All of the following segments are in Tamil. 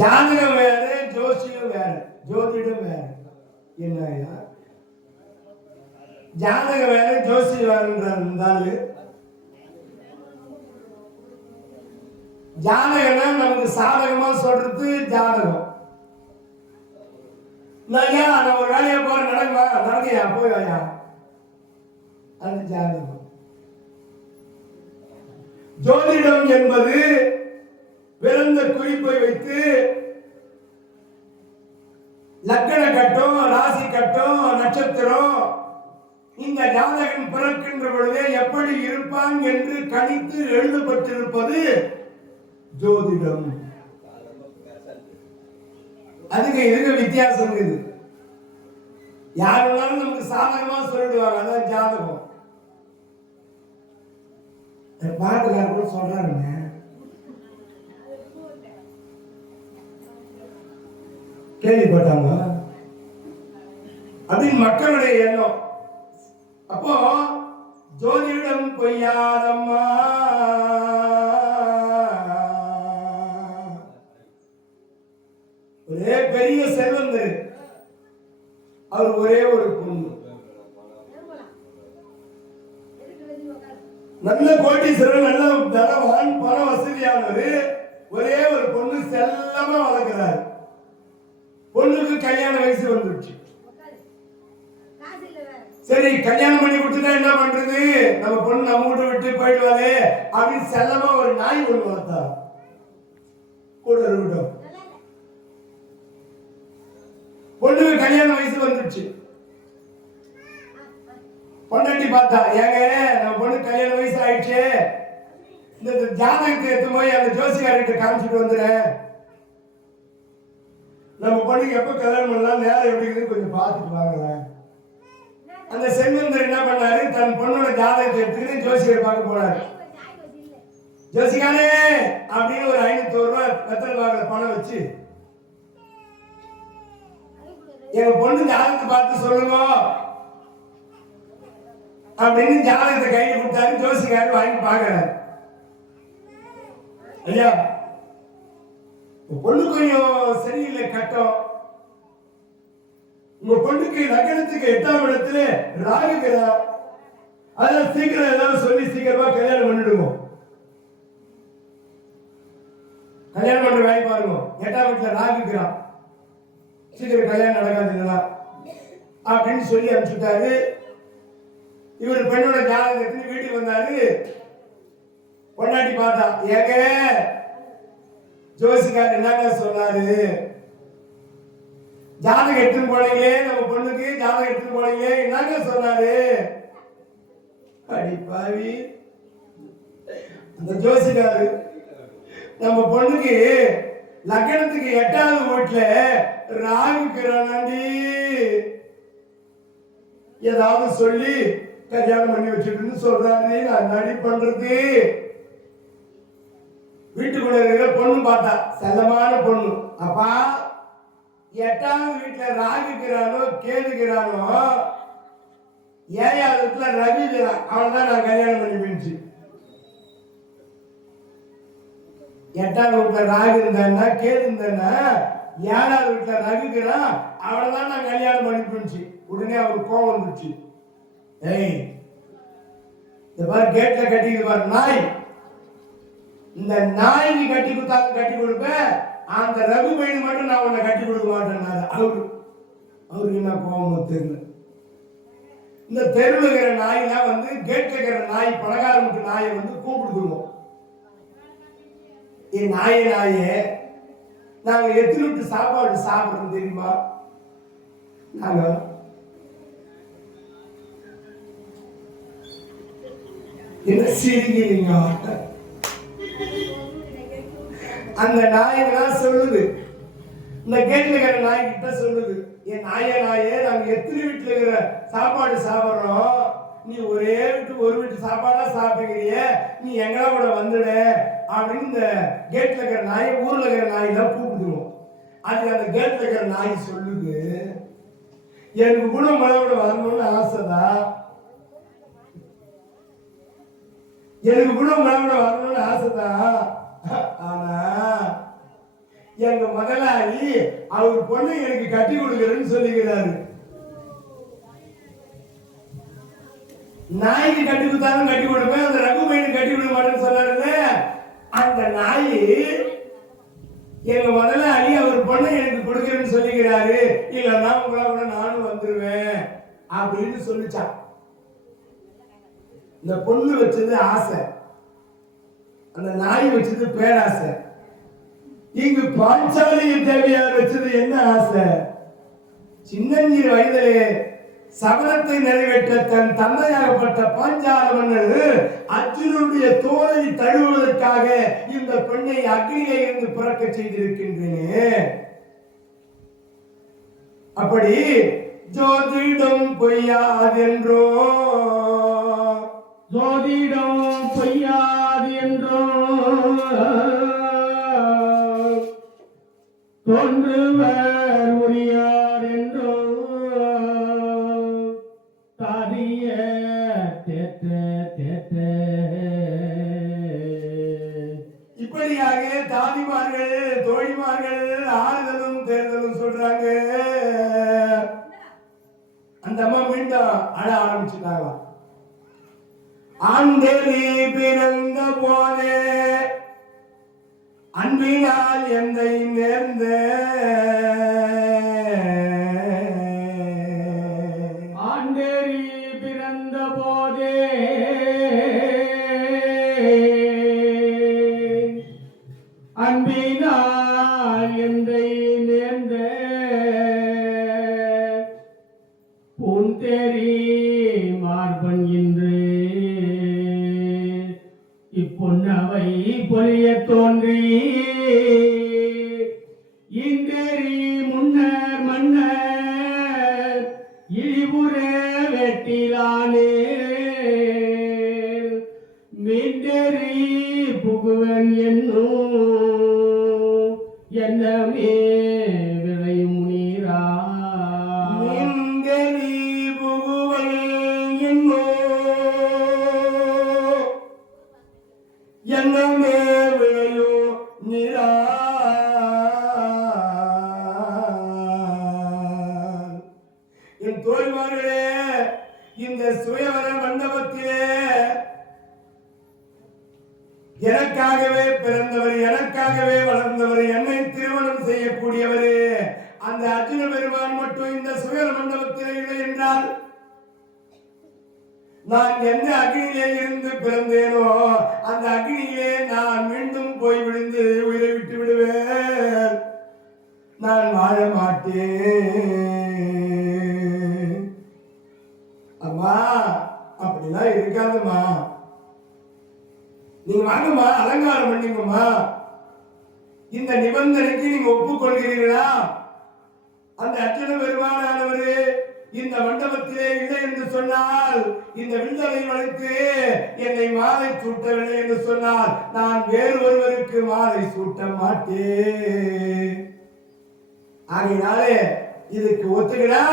ஜாதகம் வேற, ஜோசியம் வேற, ஜோதிடம் வேற. என்ன ஜாதகம் வேற ஜோசியம் வேறுன்றாரு. ஜாதகம்னா நமக்கு சாதகமா சொல்றது ஜாதகம். நான் ஒரு வேலையை போற நடக்கையா போய் வாயா, அது ஜாதகம். ஜோதிடம் என்பது பிறந்த குறிப்பை வைத்து லக்கண கட்டம், ராசி கட்டம், நட்சத்திரம், இந்த ஜாதகன் பிறக்கின்ற பொழுதே எப்படி இருப்பான் என்று கணித்து எழுதப்பட்டிருப்பது ஜோதிடம். அதுக்கு இதுக்கு வித்தியாசம் இருக்குது. யாருனாலும் நமக்கு சாதகமா சொல்லிடுவாங்க, அதான் ஜாதகம். பாட்டுக்கார கூட சொல்றாருங்க, கேள்விப்பட்டாங்க அப்படின்னு மக்களுடைய எண்ணம். அப்போ ஜோதிடம் பொய்யாதம்மா, ஒரே பெரிய செல்வந்தர், அவர் ஒரே ஒரு பொண்ணு, நல்ல கோட்டீஸ்வரர், நல்ல தனவான், பண வசதியானவர், ஒரே ஒரு பொண்ணு செல்லமா வளர்க்கிறார். பொண்ணுக்கு கல்யாண வயசு வந்துருச்சு. சரி, கல்யாணம் பண்ணி கொடுத்துட்டா என்ன பண்றது, நம்ம பொண்ணு நம்ம வீட்டு விட்டு போயிடுவாரு அப்படின்னு செல்லமா ஒரு நாய் ஒண்ணு வளர்த்தா கூட இருக்கட்டும். பொண்ணுக்கு கல்யாண வயசு வந்துருச்சு. பொண்டாட்டி பார்த்தா, ஏங்க நம்ம பொண்ணு கல்யாண வயசு ஆயிடுச்சு, இந்த ஜாதகத்தை எடுத்து போய் அந்த ஜோசிகார்கிட்ட காமிச்சிட்டு வந்துடுறேன், நம்ம பொண்ணுக்கு எப்ப கல்யாணம் பண்ணலாம், நேரம் எப்படி இருக்குது கொஞ்சம் பார்த்துட்டு வாங்கலாம். அந்த செல்வந்தர் என்ன பண்ணாரு, தன் பொண்ணோட ஜாதகத்தை எடுத்துக்கிட்டு ஜோசியரை பார்க்க போனாரு. ஜோசிகாரே அப்படின்னு ஒரு 500 ரூபாய் வெத்தலை வாங்குற பணம் வச்சு, எங்க பொண்ணு ஜாதகத்தை பார்த்து சொல்லுங்க அப்படின்னு ஜாதகத்தை கையில் கொடுத்தாரு. ஜோசிகாரர் வாங்கி பார்க்கிறார். ஐயா, பொண்ணு கொஞ்சம் சரியில்லை கட்டம், உங்க பொண்ணுக்கு லக்னத்துக்கு 8ஆம் இடத்துல ராகு கிரகம், அதான் சீக்கிரம் ஏதாவது சொல்லி சீக்கிரமா கல்யாணம் பண்ணிடுவோம், கல்யாணம் பண்ற வேலை பாருங்க, 8ஆம் இடத்துல ராகு கிரகம், சீக்கிரம் கல்யாணம் நடக்காதுங்களா அப்படின்னு சொல்லி அனுப்பிச்சுட்டாரு. இவர் பெண்ணோட ஜாதகத்துக்கு வீட்டுக்கு வந்தாரு. பொண்டாட்டி பார்த்தா, ஏங்க ஜோசிகார் என்னங்க சொன்னாரு, ஜாதகம் எடுத்துன்னு போனீங்களே, நம்ம பொண்ணுக்கு ஜாதகம் எடுத்துன்னு போனீங்களே, என்னங்க சொன்னாரு. அடிப்பாவி, அந்த ஜோசிகாரு நம்ம பொண்ணுக்கு லக்னத்துக்கு 8ஆவது வீட்டுல ராகு கிரகணாண்டி ஏதாவது சொல்லி கல்யாணம் பண்ணி வச்சுட்டு சொல்றாரு. நான் நடி பண்றது, வீட்டுக்குள்ள இருக்கிற பொண்ணு பார்த்தா செல்லமான பொண்ணு, அப்பா 8ஆவது வீட்டுல ராகுக்கிறானோ கேதுக்கிறானோ, 7ஆவது வீட்டுல ரவிக்கிறான், அவன் தான் நான் கல்யாணம் பண்ணி போயிடுச்சு. 8ஆவது வீட்டுல ராகு இருந்தான்னா கேது இருந்தானா, 7ஆவது வீட்டுல ரவிக்கிறான், அவனை தான் நான் கல்யாணம் பண்ணி போயிடுச்சு. உடனே அவருக்கு கோவம் வந்துச்சு. ஏய், இந்த பாரு கேட்ல கட்டிட்டு பாரு நாய், இந்த நாய்க்கு கட்டி கொடுத்தாலும் கட்டி கொடுப்பேன், அந்த ரகு பையனுக்கு மட்டும் நான் உன்னை கட்டி கொடுக்க மாட்டேன். அவருக்கு என்ன கோபம் தெரியல. இந்த தெருவில் இருக்கிற நாயெல்லாம் வந்து கேட்ல இருக்கிற நாய், பணக்காரனுக்கு நாயை வந்து கூப்பிடுவோம், என் நாயே நாங்க எத்தனை விட்டு சாப்பாடு சாப்பிடுறோம் தெரியுமா, நாங்க என்ன சிரிக்கிறீங்க. அந்த நாயெல்லாம் சொல்லுது, இந்த கேட்ல இருக்கிற நாய் கிட்ட சொல்லுது, என் நாயே நாங்க எத்தனை வீட்டுல இருக்கிற சாப்பாடு சாப்பிடுறோம், நீ ஒரே ஒரு வீட்டு சாப்பாடா சாப்பிட்டுக்கிறிய, நீ எங்கடா கூட வந்துட அப்படின்னு இந்த கேட்ல இருக்கிற நாயை ஊர்ல இருக்கிற நாயெல்லாம் கூப்பிடுவோம். அது அந்த கேட்ல இருக்கிற நாய் சொல்லுது, எனக்கு கூட மழையோட வரணும்னு ஆசைதான், எனக்கு கூட மழையோட வரணும்னு ஆசைதான், ஆனா எங்க முதலாளி அவர் பொண்ணு எனக்கு கட்டி கொடுக்கிறேன்னு சொல்லிக்கிறாரு. நாய்க்கு கட்டி கொடுத்தாலும் கட்டி கொடுப்பேன், அந்த ரகுமைக்கு கட்டி கொடுக்க மாட்டேன்னு சொன்னாருல்ல, அந்த நாய் எங்க முதலாளி அவர் பொண்ணை எனக்கு கொடுக்கிறேன்னு சொல்லிக்கிறாரு, இல்லைன்னா உங்களோட நானும் வந்துருவேன் அப்படின்னு சொல்லிச்சான். இந்த பொண்ணு வச்சது ஆசை, அந்த நாய் வச்சது பேராசை. இங்கு பாஞ்சாலி தேவியார் வச்சது என்ன ஆசை? சின்னஞ்சிறு வயதிலே சபதத்தை நிறைவேற்ற தன் தந்தையாகப்பட்ட பாஞ்சால மன்னர் அர்ஜுனனுடைய தோலை தழுவுவதற்காக இந்த பெண்ணை அக்னியிலே இருந்து பிறக்க செய்திருக்கின்றேன். அப்படி ஜோதிடம் பொய்யாதென்றோ, ஜோதிடம் பொய்யாது என்றோ, தோன்றுவர் உரியார் என்றோ, தாதிய தேற்ற தேற்ற. இப்படியாக தாதிமார்கள் தோழிமார்கள் ஆறுதலும் தேர்தலும் சொல்றாங்க. அந்த அம்மா மீண்டும் அழ ஆரம்பிச்சுட்டாங்க. ஆண்டேலி பிறந்த போதே அன்பினால் என்னை நேர்ந்த, ஆண்டேலி பிறந்த போதே அன்பினால் என்னை நேர்ந்த, பூந்தேரி மார்பன் இன்று இப்பொன்னவை பொலிய தோன்றி, இந்தேரி முன்னர் மன்னர் இழிபுற வெட்டிலானே, மீண்டேரி புகுவன் என்னும் என்னமே விளையும் நீரா, மீண்டேரி புகுவன் என்னும் என்னமே விளையும் நீரா. என் தோழிமார்களே, இந்த சுயவர மண்டபத்திலே எனக்காகவே பிறந்தவர், எனக்காகவே வளர்ந்தவர், என்னை திருமணம் செய்யக்கூடியவர் அந்த அர்ஜுன பெருமான் மட்டும் இந்த சுயவர மண்டபத்திலே இல்லை என்றால், நான் எந்த அக்னியிலே இருந்து பிறந்தேனோ அந்த அக்னியிலே நான் மீண்டும் போய் விழுந்து உயிரை விட்டு விடுவேன், நான் வாழ மாட்டேன். அம்மா அப்படிலாம் இருக்காதுமா, நீங்க வாங்கம்மா, அலங்காரம் பண்ணீங்கம்மா. இந்த நிபந்தனைக்கு நீங்க ஒப்புக்கொள்கிறீர்களா? அந்த அர்ஜுன பெருமானானவரு இந்த மண்டபத்திலே இல்லை என்று சொன்னால், இந்த வில்தலை வளைத்து என்னை மாலை சூட்டவில்லை என்று சொன்னால், நான் வேறு ஒருவருக்கு மாலை சூட்ட மாட்டேன். ஆகையினாலே இதுக்கு ஒத்துக்கிறா.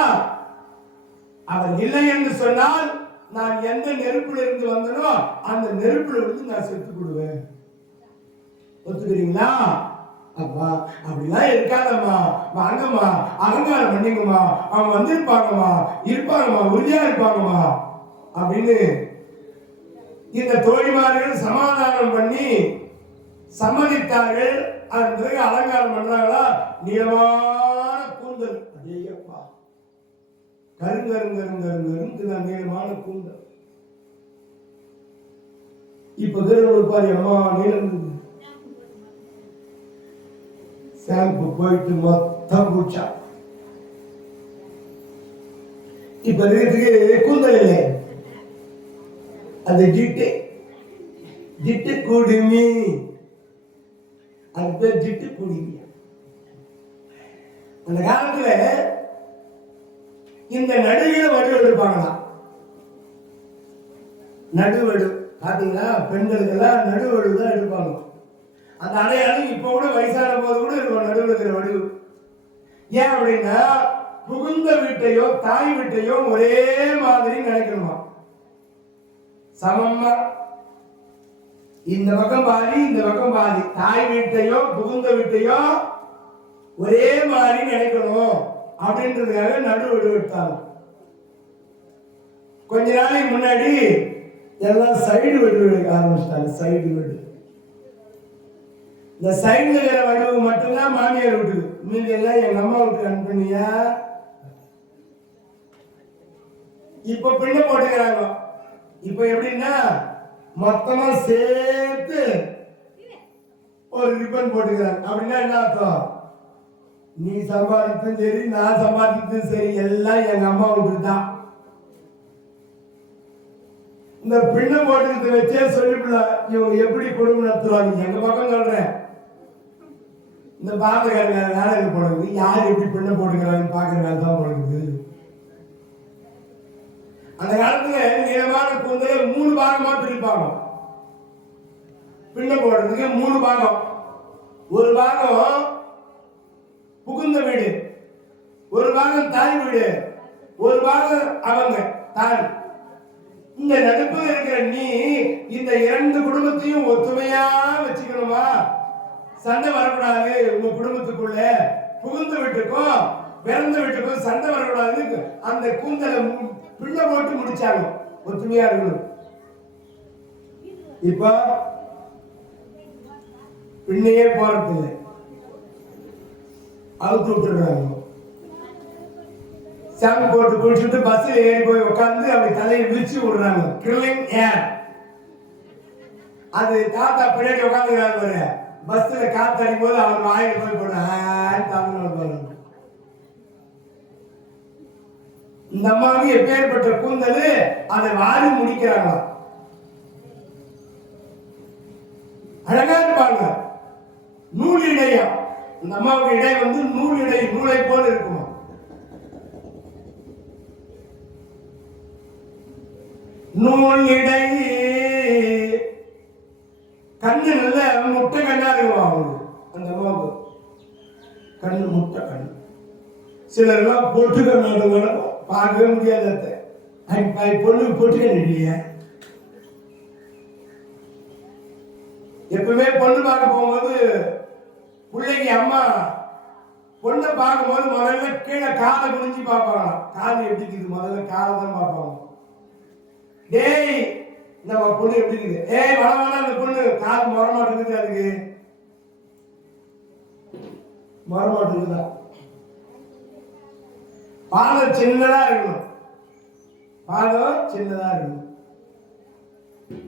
அவர் இல்லை என்று சொன்னால், நான் எந்த நெருப்புல இருந்து வந்தனோ அந்த நெருப்புல இருந்து நான் செத்து விடுவேன். ஒத்துக்கிறீங்களா? அப்பா அப்படிலாம் இருக்காதம்மா, வாங்கம்மா, அலங்காரம் பண்ணிங்கம்மா, அவங்க வந்திருப்பாங்கம்மா, இருப்பாங்கம்மா, உறுதியா இருப்பாங்கம்மா அப்படின்னு இந்த தோழிமார்கள் சமாதானம் பண்ணி சம்மதித்தார்கள். அதன் பிறகு அலங்காரம் பண்றாங்களா, நீளமான கூந்தல், அதேப்பா கருங்கருங்கருங்கருங்கருன்னு நீளமான கூந்தல். இப்ப பாரு அம்மா நீளம் ஷாம்பு போயிட்டு மொத்தம் குடிச்சா. இப்ப இருக்கிறதுக்கு கூந்தல் இல்லை, அது ஜிட்டு குடுமி, அது பேர் ஜிட்டு குடுமி. அந்த காலத்துல இந்த நடுவில் வடு எடுப்பாங்களா, நடுவடு பாத்தீங்களா, பெண்களுக்கெல்லாம் நடுவடு தான் எடுப்பாங்க. அந்த அடையாளம் இப்ப கூட வயசான போது கூட இருக்கும், நடுவில் இருக்கிற வடிவு. ஏன் அப்படின்னா, புகுந்த வீட்டையோ தாய் வீட்டையோ ஒரே மாதிரி நினைக்கணுமா, சமமா. இந்த பக்கம் பாதி, இந்த பக்கம் பாதி. தாய் வீட்டையோ புகுந்த வீட்டையோ ஒரே மாதிரி நினைக்கணும் அப்படின்றதுக்காக நடுவடு விட்டாங்க. கொஞ்ச நாளைக்கு முன்னாடி எல்லாம் சைடு வெடு எடுக்க ஆரம்பிச்சிட்டாங்க. சைடு வெடு, இந்த சைடுல இருக்கிற வடுவு மட்டும்தான் மாமியார் வீட்டுக்கு, மீதி எல்லாம் எங்க அம்மா வீட்டுக்கு அனுப்பினியா. இப்ப பின்ன போட்டுக்கிறாங்க. இப்ப எப்படின்னா மொத்தமா சேர்த்து ஒரு ரிப்பன் போட்டுக்கிறாங்க. அப்படின்னா என்ன அர்த்தம்? நீ சம்பாதித்தும் சரி, நான் சம்பாதித்தும் சரி, எல்லாம் எங்க அம்மா வீட்டுக்கு தான். இந்த பின்ன போட்டுக்கிட்டு வச்சே சொல்லிவிடல இவங்க எப்படி குடும்பம் நடத்துவாங்க. எங்க பக்கம் சொல்றேன், இந்த பாத்துக்காரங்க வேலைக்கு போடுறது யார் எப்படி பின்ன போட்டுக்கிறாங்கன்னு பாக்குற வேலை தான் போடுறது. அந்த காலத்துல நீளமான கூந்தலை 3 பாகமா பிரிப்பாங்க. பின்ன போடுறதுக்கு 3 பாகம். ஒரு பாகம் புகுந்த வீடு, ஒரு பாகம் தாய் வீடு, ஒரு பாகம் அவங்க தாய். இந்த நடுப்புல இருக்கிற நீ இந்த 2 குடும்பத்தையும் ஒத்துமையா வச்சுக்கணுமா? சண்டை வரக்கூடாது உங்க குடும்பத்துக்குள்ள. புகுந்த வீட்டுக்கும் பிறந்த வீட்டுக்கும் சண்டை வரக்கூடாது. அந்த கூந்தலை பின்ன போட்டு முடிச்சாங்க, ஒத்துமையா இருக்கணும். இப்ப பின்னையே போறது இல்லை, அவுத்து விட்டுறாங்க. சாமி போட்டு குளிச்சுட்டு பஸ்ல ஏறி போய் உட்காந்து அப்படி தலையை விரிச்சு விடுறாங்க. கிரில்லிங் ஏர். அது தாத்தா பின்னாடி உட்காந்துக்கிறாங்க. பஸ்ல காத்தடிக்கும் போது அவர் வாயில போய் போடுறாங்க. இந்த அம்மாவுக்கு எப்பேற்பட்ட கூந்தல், அதை வாரி முடிக்கிறாங்க. அழகா இருப்பாங்க. நூல் இடையா, இந்த அம்மாவுக்கு இடை வந்து நூல் இடை, நூலை போல இருக்குமா. நூல் இடை கண்ணு நல்ல முட்டை கண்ணா இருக்குமா அவங்களுக்கு. அந்த அம்மாவுக்கு கண்ணு முட்டை கண்ணு. சிலர் எல்லாம் பொட்டு கண்ணு பார்க்கவே முடியாத. பொண்ணு பொட்டுக்கண்ணு இல்லையா? எப்பவுமே பொண்ணு பார்க்க போகும்போது பிள்ளைக்கு அம்மா பொண்ணை பார்க்கும்போது முதல்ல கீழே காலை குனிஞ்சு பார்ப்பாங்க. கால் எப்படி இருக்குது, முதல்ல காலை தான் பார்ப்பாங்க. டேய் இந்த பொண்ணு எப்படி இருக்குது, ஏய் வளவான அந்த பொண்ணு கால் முறமாட்டுக்குது, அதுக்கு முறமாட்டுக்குதா. பாதம் சின்னதா இருக்கணும், பாதம் சின்னதா இருக்கணும்.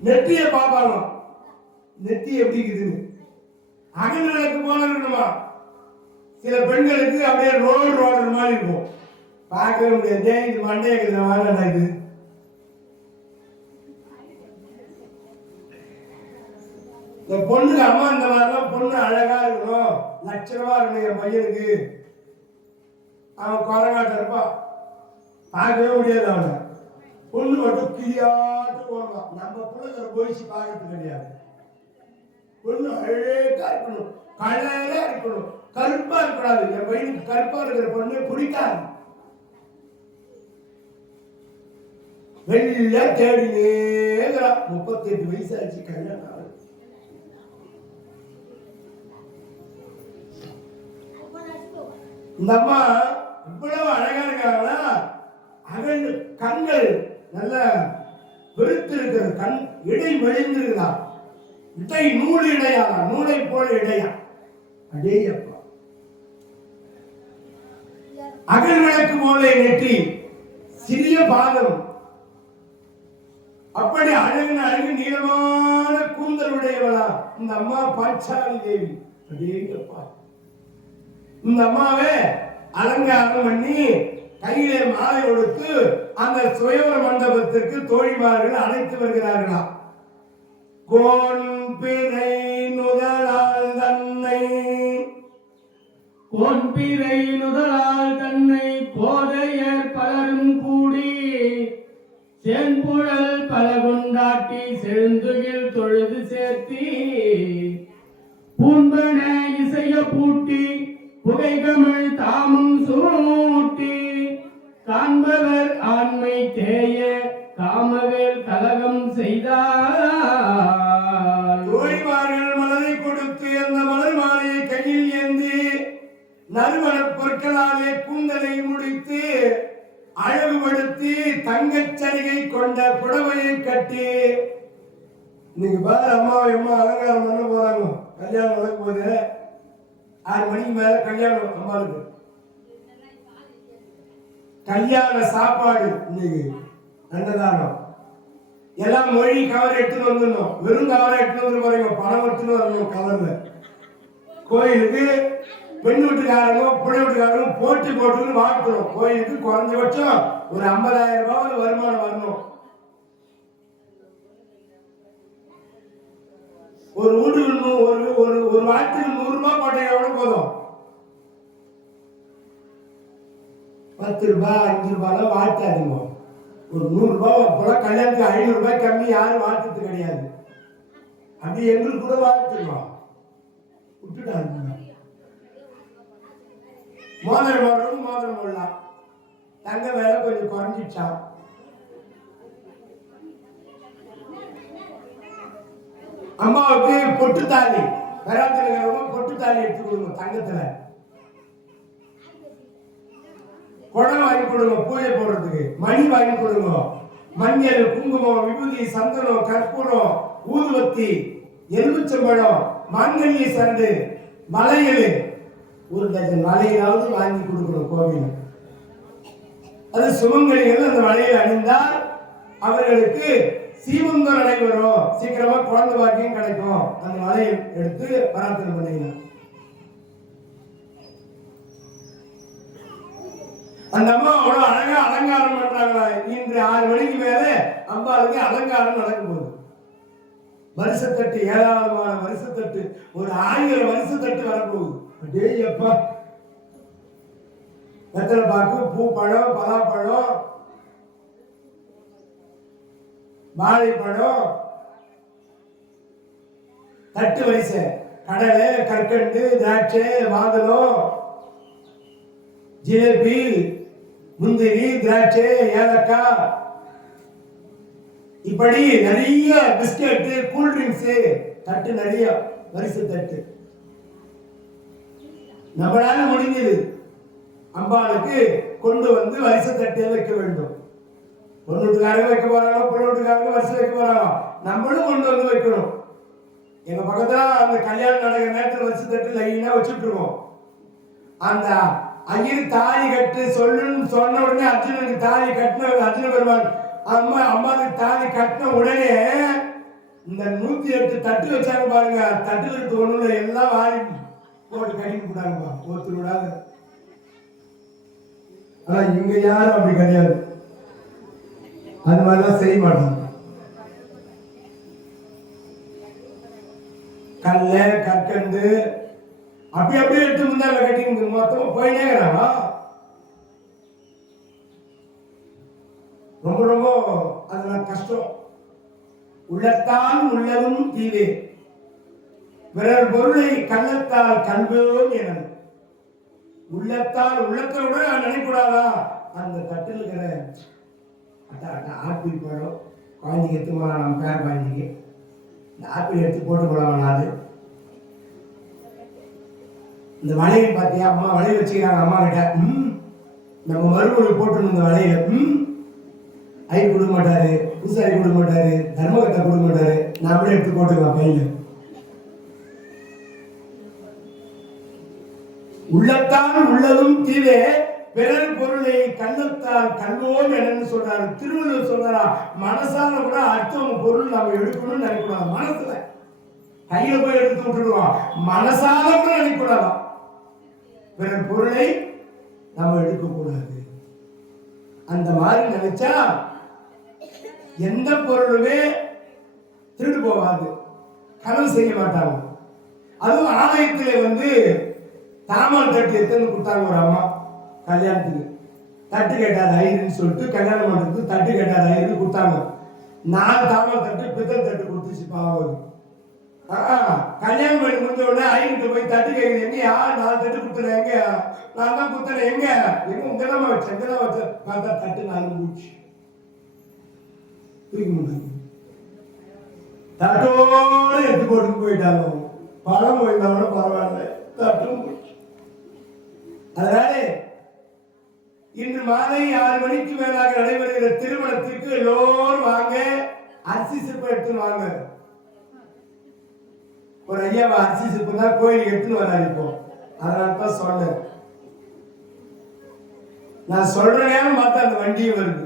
நெத்திய பார்ப்பாங்க, நெத்தி எப்படி இருக்குதுன்னு. அகல் விளக்கு போல இருக்கணுமா. சில பெண்களுக்கு அப்படியே ரோடு மாதிரி இருக்கும், பார்க்கவே முடியாது. இது மண்டைய இருக்குது. இந்த பொண்ணுக்கு அம்மா இந்த மாதிரிலாம் பொண்ணு அழகா இருக்கணும், லட்சணமா இருக்கணும். என் பையனுக்கு அவன் குரங்காட்ட இருப்பான், பார்க்கவே முடியாது. அவனை பொண்ணு மட்டும் கிளியாட்டு போடலாம். நம்ம பிள்ளைங்க போயிச்சு பார்க்கறது கிடையாது. பொண்ணு அழகா இருக்கணும், கலரா இருக்கணும், கருப்பா இருக்கக்கூடாது. என் பையனுக்கு கருப்பா இருக்கிற பொண்ணு பிடிக்காது. வெள்ள தேடினேங்கிறான். 38 வயசு ஆச்சு, கல்யாணம். இந்த அம்மா இவ்வளவு அழகா இருக்காங்களா. அகல் கண்கள் நல்ல பெருத்து இருக்கிறது, கண் இடை மெலிந்திருக்குதா. இடை நூல் இடையா, நூலை போல இடையா. அடேயப்பா. அகல் விளக்கு போல நெற்றி, சிறிய பாதம், அப்படி அழகு நீளமான கூந்தல் உடையவளா இந்த அம்மா பாஞ்சாலி தேவி. அடேயப்பா. இந்த அம்மாவை அலங்காரம் பண்ணி கையிலே மாலை கொடுத்து அந்த சுயவர மண்டபத்திற்கு தோழிமார்கள் அழைத்து வருகிறார்களா. கோன்பிறை நுதலால் தன்னை, கோன்பிறை நுதலால் தன்னை கோதையர் பலரும் கூடி செம்புழல் பல கொண்டாட்டி செழுந்துகில் தொழுது சேர்த்தி பூன்பன இசைய பூட்டி புகைகமிழ் தாமும் சூட்டி காண்பவர் ஆண்மை தேய காமவேல் கலகம் செய்தார். தோழிமார்கள் மலரை கொடுத்து அந்த மலர் மாலையை கையில் ஏந்தி நறுமண பொருட்களாலே கூந்தலை முடித்து அழகுபடுத்தி தங்கச் சரிகை கொண்ட புடவையை கட்டி இன்னைக்கு பாரு அம்மாவை அம்மா அலங்காரம் பண்ண போறாங்க. கல்யாணம் நடக்க போது 6 மணிக்கு மேல கல்யாணம். அம்மாவுக்கு கல்யாண சாப்பாடு இன்னைக்கு அன்னதானம் எல்லாம் மொழி கவர் எடுத்துன்னு வந்துடணும். வெறும் கவரை எடுத்துன்னு வந்து பாருங்க, பணம் எடுத்துன்னு வரணும் கவர்ல. கோயிலுக்கு பெண் வீட்டுக்காரங்க புள்ள வீட்டுக்காரங்க போட்டி போட்டுன்னு வாழ்த்தணும். கோயிலுக்கு குறைஞ்சபட்சம் ஒரு 50,000 ரூபாய் வருமானம் வரணும். ஒரு வீட்டுக்கு ஒரு வாரத்துக்கு 100 ரூபாய் போட்டீங்க போதும். 10 ரூபாய் 5 ரூபாய் வாழ்த்தாதீங்க. ஒரு 100 ரூபாய் போல கல்யாணத்துக்கு 500 ரூபாய் கம்மி யாரும் வாழ்த்துறது கிடையாது. அப்படி எங்களுக்கு கூட வாழ்த்துருவோம். விட்டுட்டாங்க. மோதிரம் போடுறவங்க மோதிரம் போடலாம். தங்க வேலை கொஞ்சம் குறைஞ்சிச்சான். அம்மாவுக்கு பொட்டு தாலி வராத்திருக்கிறவங்க பொட்டு தாலி எடுத்து கொடுங்க. தங்கத்துல குடம் வாங்கி கொடுங்க. பூஜை போடுறதுக்கு மணி வாங்கி கொடுங்க. மஞ்சள், குங்குமம், விபூதி, சந்தனம், கற்பூரம், ஊதுவத்தி, எலுமிச்சம்பழம், மாங்கல்ய சரடு, மலைகள், ஒரு டஜன் வளையலாவது வாங்கி கொடுக்கணும் கோவில். அது சுமங்கலிகள் அந்த வளையல் அணிந்தால் அவர்களுக்கு சீமந்தம் நடைபெறும், சீக்கிரமா குழந்தை பாக்கியம் கிடைக்கும். அந்த வளையல் எடுத்து பிரார்த்தனை பண்ணீங்க. அந்த அம்மா அவ்வளவு அழகா அலங்காரம் பண்றாங்க. இன்று 6 மணிக்கு மேல அம்பாளுக்கு அலங்காரம் நடக்க போகுது. வருஷத்தட்டு, 7வது வருஷத்தட்டு, ஒரு 1000 வருஷத்தட்டு வரப்போகுது. அடே எப்பா, வெத்தலை பாக்கு, பூப்பழம், பலாப்பழம், வாழைப்பழம், தட்டு வரிசை, கடலை, கற்கண்டு, திராட்சை, மாதுளம், ஜிலேபி, முந்திரி, திராட்சை, ஏலக்காய், இப்படி நிறைய பிஸ்கட், கூல் ட்ரிங்க்ஸ், தட்டு நிறைய வரிசை தட்டு. நம்மளால முடிஞ்சது அம்பாளுக்கு கொண்டு வந்து வரிசை தட்டை வைக்க வேண்டும். பொண்ணுட்டுக்காரங்க வைக்க போறாங்க, பொண்ணுட்டுக்காரங்க வரிசை வைக்க போறாங்க. நம்மளும் கொண்டு வந்து வைக்கணும். எங்க பக்கத்துல அந்த கல்யாணம் நடக்கிற நேரத்தில் வரிசை தட்டு லைனா வச்சுட்டு இருக்கோம். அந்த ஐயர் தாலி கட்டு சொல்லுன்னு சொன்ன உடனே அர்ஜுனனுக்கு தாலி கட்டின அர்ஜுன பெருமாள் அம்மாவுக்கு தாலி கட்டின உடனே இந்த 108 தட்டு வச்சாங்க பாருங்க. தட்டுல இருக்கு ஒண்ணுல எல்லாம் வாரி போட்டு கட்டி போட்டாங்கப்பா, ஒருத்தர் விடாது. ஆனா இங்க யாரும் அப்படி கிடையாது. அது மாதிரிலாம் செய்ய மாட்டோம். கல்ல கற்கண்டு அப்படி அப்படியே எடுத்து முன்னால கட்டி மொத்தமா போயினே இருக்கிறாங்க. ரொம்ப ரொம்ப அதெல்லாம் கஷ்டம். உள்ளத்தால் உள்ளதும் தீவே, பிறர் பொருளை கள்ளத்தால் கல்வோம் என. உள்ளத்தால் உள்ளத்தை விட நினைக்கூடாதா? அந்த தட்டில் இருக்கிற ஆப்பிள் பழம் குழந்தைக்கு எடுத்து போகலாம். நம்ம பேர குழந்தைக்கு இந்த ஆப்பிள் எடுத்து போட்டு போகலாம். நாலு இந்த வளையல் பார்த்தியா, அம்மா வளையல் வச்சுக்கிறாங்க. அம்மா கிட்ட நம்ம மறுமொழி போட்டு இந்த வளையல் ஐ கொடுக்க மாட்டாரு, பூசாரி கொடுக்க மாட்டாரு, தர்மகத்தை கொடுக்க மாட்டாரு. நாமளே எடுத்து போட்டுக்கலாம் கையில. உள்ளத்தால் உள்ளதும் தீவே, பிறர் பொருளை கள்ளத்தால் கல்வோம் என்னன்னு சொல்றாரு திருவள்ளுவர். சொல்றாரா, மனசால கூட அடுத்தவங்க பொருள் நம்ம எடுக்கணும்னு நினைக்கூடாது. மனசுல கையில போய் எடுத்து விட்டுடுவோம். மனசால கூட நினைக்கூடாது. பிறர் பொருளை நம்ம எடுக்க கூடாது. அந்த மாதிரி நினைச்சா எந்த பொருளுமே திருடு போகாது, களவு செய்ய மாட்டாங்க. அதுவும் ஆலயத்திலே தாமல் தட்டு எடுத்துன்னு கொடுத்தாங்க. ஒரு அம்மா கல்யாணத்துக்கு தட்டு கேட்டாது ஐயர்னு சொல்லிட்டு கல்யாணம் பண்றதுக்கு தட்டு கேட்டாது ஐயர்னு கொடுத்தாங்க. 4 தாமல் தட்டு பித்தல் தட்டு கொடுத்துச்சு பாவம். கல்யாணம் பண்ணி முடிஞ்ச உடனே ஐயர்கிட்ட போய் தட்டு கேட்குது. எங்கயா 4 தட்டு கொடுத்துறேன், எங்க நான் தான் கொடுத்துறேன், எங்க உங்கதான் வச்சேன், எங்கதான் வச்சேன். பார்த்தா தட்டு 4 மூச்சு தூக்கி முடியும். தட்டோடு எடுத்து போட்டு போயிட்டாங்க. பழம் போயிருந்தா கூட பரவாயில்ல, தட்டும் அதனால இன்று மாலை 6 மணிக்கு மேலாக நடைபெறுகிற திருமணத்திற்கு எல்லோரும் வாங்க, அரிசி சிற்பம் எடுத்துன்னு வாங்க. ஒரு ஐயா அரிசி சிற்பம் தான் கோயிலுக்கு எடுத்துன்னு வராரு இப்போ. அதனால தான் சொன்னேன். நான் சொல்ற நேரம் பார்த்தா அந்த வண்டியும் வருது.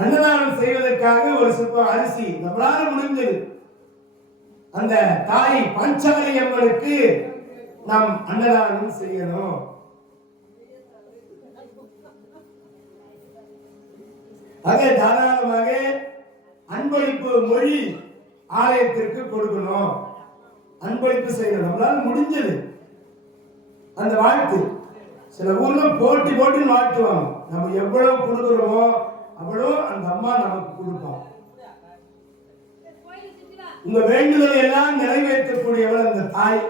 அன்னதானம் செய்வதற்காக ஒரு சிற்பம் அரிசி நம்மளால முடிஞ்சது அந்த தாய் பஞ்சாலி அம்மனுக்கு நாம் அன்னதானம் செய்யணும். ஆக தாராளமாக அன்பளிப்பு மொழி ஆலயத்திற்கு கொடுக்கணும், அன்பளிப்பு செய்யணும். நம்மளால முடிஞ்சது அந்த வாழ்த்து. சில ஊர்ல போட்டி போட்டு வாழ்த்துவாங்க. நம்ம எவ்வளவு கொடுக்கிறோமோ அவ்வளோ அந்த அம்மா நமக்கு கொடுப்பான். உங்க வேண்டுதலை எல்லாம் நிறைவேற்றக்கூடியவள் அந்த தாய்.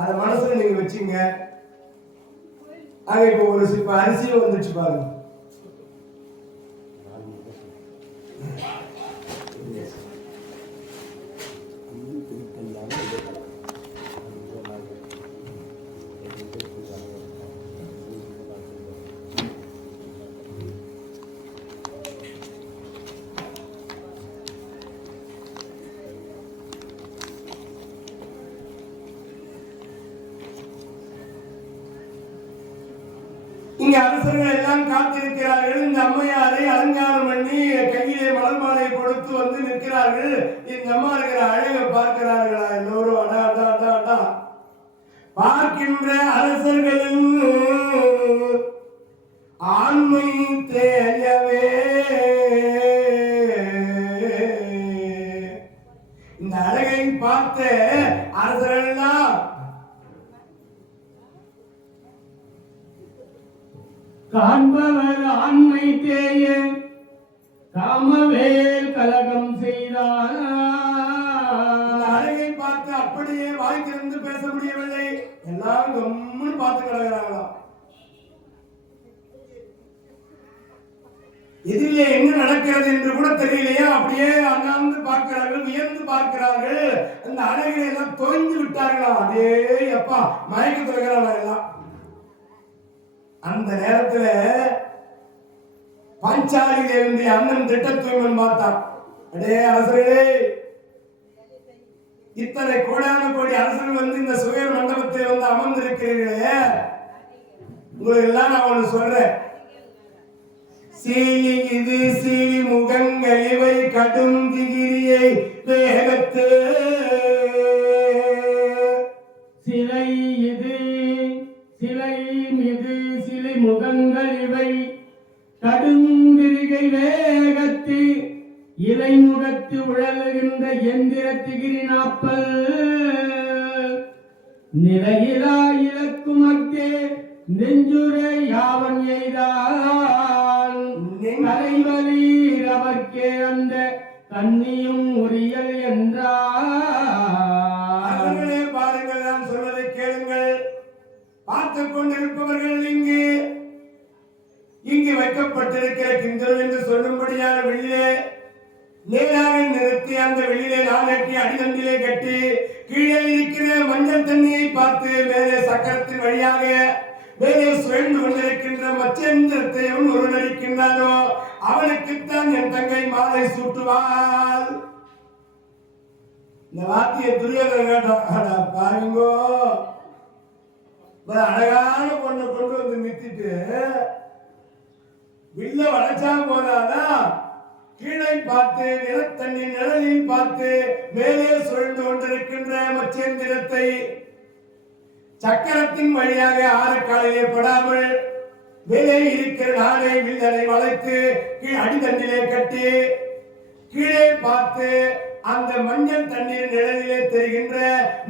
அத மனசுல நீங்க வச்சுங்க. ஆக இப்போ ஒரு சிப்ப அரிசியும் வந்துச்சு பாருங்க. இங்க அரசர்கள் எல்லாம் காத்திருக்கிறார்கள். இந்த அம்மையாரை அலங்காரம் பண்ணி கையிலே மலர் மாலை கொடுத்து வந்து நிற்கிறார்கள். இந்த அம்மா இருக்கிற அழகை பார்க்கிறார்களா எல்லோரும்? அடா அடா அடா அடா. பார்க்கின்ற அரசர்களின் ஆண்மை தேயவே இந்த அழகை பார்த்த அரசர்கள் எல்லாம் காண்பவர் ஆண்மை தேய காமவேல் கலகம் செய்தார். அழகை பார்த்து அப்படியே வாய் திறந்து பேச முடியவில்லை. எல்லாம் கம்முன்னு பார்த்து கிடக்கிறாங்களாம். இதிலே என்ன நடக்கிறது என்று கூட தெரியலையா? அப்படியே அண்ணாந்து பார்க்கிறார்கள், வியந்து பார்க்கிறார்கள். அந்த அழகை எல்லாம் தொய்ந்து விட்டார்களா? அதே அப்பா மயக்கத்தில் இருக்கிறாங்களா எல்லாம். அந்த நேரத்துல பஞ்சாலி தேவனுடைய அண்ணன் திட்டத்துவன் பார்த்தான். அடே அரசர்களே, இத்தனை கோடான கோடி அரசர்கள் வந்து இந்த சுயர் மண்டபத்தில் வந்து அமர்ந்திருக்கிறீர்களே, உங்களுக்கு எல்லாம் நான் ஒண்ணு சொல்றேன். சீலி இது சீலி முகங்கள் இவை கடும் திகிரியை வேகத்து சிலை இது சிலை மிது சிலை முகங்கள் இவை கடுந்திரிகை வேகத்து இலைமுகத்து உழலுகின்ற எந்திர திகிரி நாப்பல் நிலையிலா இலக்குமத்தே நெஞ்சுரை யாவன் எய்தான் கலைவலீர் அவர்க்கே அந்த கண்ணியும் உரியல் என்றார். பாருங்கள், நான் சொல்வதை கேளுங்கள். பார்த்துக் கொண்டிருப்பவர்கள் இங்கு வைக்கப்பட்டிருக்கிற கிண்டல் என்று சொல்லும்படியான வெளியிலே நேராக நிறுத்தி அந்த வெளியிலே நாளட்டி அடிதண்டிலே கட்டி கீழே இருக்கிற மஞ்சள் தண்ணியை பார்த்து மேலே சக்கரத்தின் வழியாக மேலே சுழன்று கொண்டிருக்கின்ற மச்சேந்திரத்தை அவன் ஒரு நடிக்கின்றானோ அவனுக்குத்தான் என் தங்கை மாலை சூட்டுவாள். இந்த வார்த்தையை துரியோதனன் பாருங்கோ, அழகான பொண்ணை கொண்டு வந்து நிறுத்திட்டு வில்ல வளைச்சா போதாதான் கீழே பார்த்து நிலத்தண்ணி நிழலில் பார்த்து மேலே சுழன்று கொண்டிருக்கின்ற மச்சேந்திரத்தை சக்கரத்தின் வழியாக ஆரக்காலிலே படாமல் மேலே இருக்கிற நாளை வில்லனை வளைத்து அடித்தண்டிலே கட்டி கீழே பார்த்து அந்த மஞ்சள் தண்ணீர் நிழலிலே தெரிகின்ற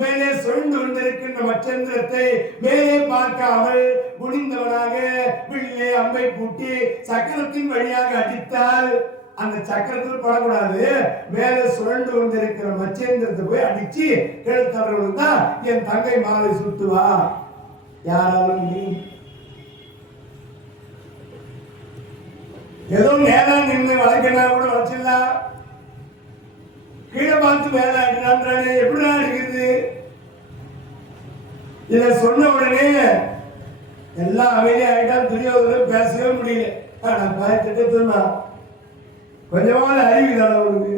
மேலே சுழந்து கொண்டிருக்கின்ற மச்சேந்திரத்தை மேலே பார்க்காமல் குனிந்தவனாக வில்லே அம்பை பூட்டி சக்கரத்தின் வழியாக அடித்தால் அந்த சக்கரத்தில் படக்கூடாது. மேலே சுழண்டு கொண்டிருக்கிற மச்சேந்திரத்தை போய் அடிச்சு கெடுத்தவர்கள் தான் என் தங்கை மாலை சுட்டுவா. யாராலும் நீ ஏதோ நேரா நின்று வளைக்கனா கூட வச்சிடலாம். கீழே பார்த்து மேல அடினான்றானே, எப்படிதான் அடிக்கிறது? இதை சொன்ன உடனே எல்லாம் அமைதியாயிட்டா துரியோதனன் பேசவே முடியல. நான் பார்த்துட்டு சொன்னான், கொஞ்சமாவது அறிவு தானே அவனுக்கு,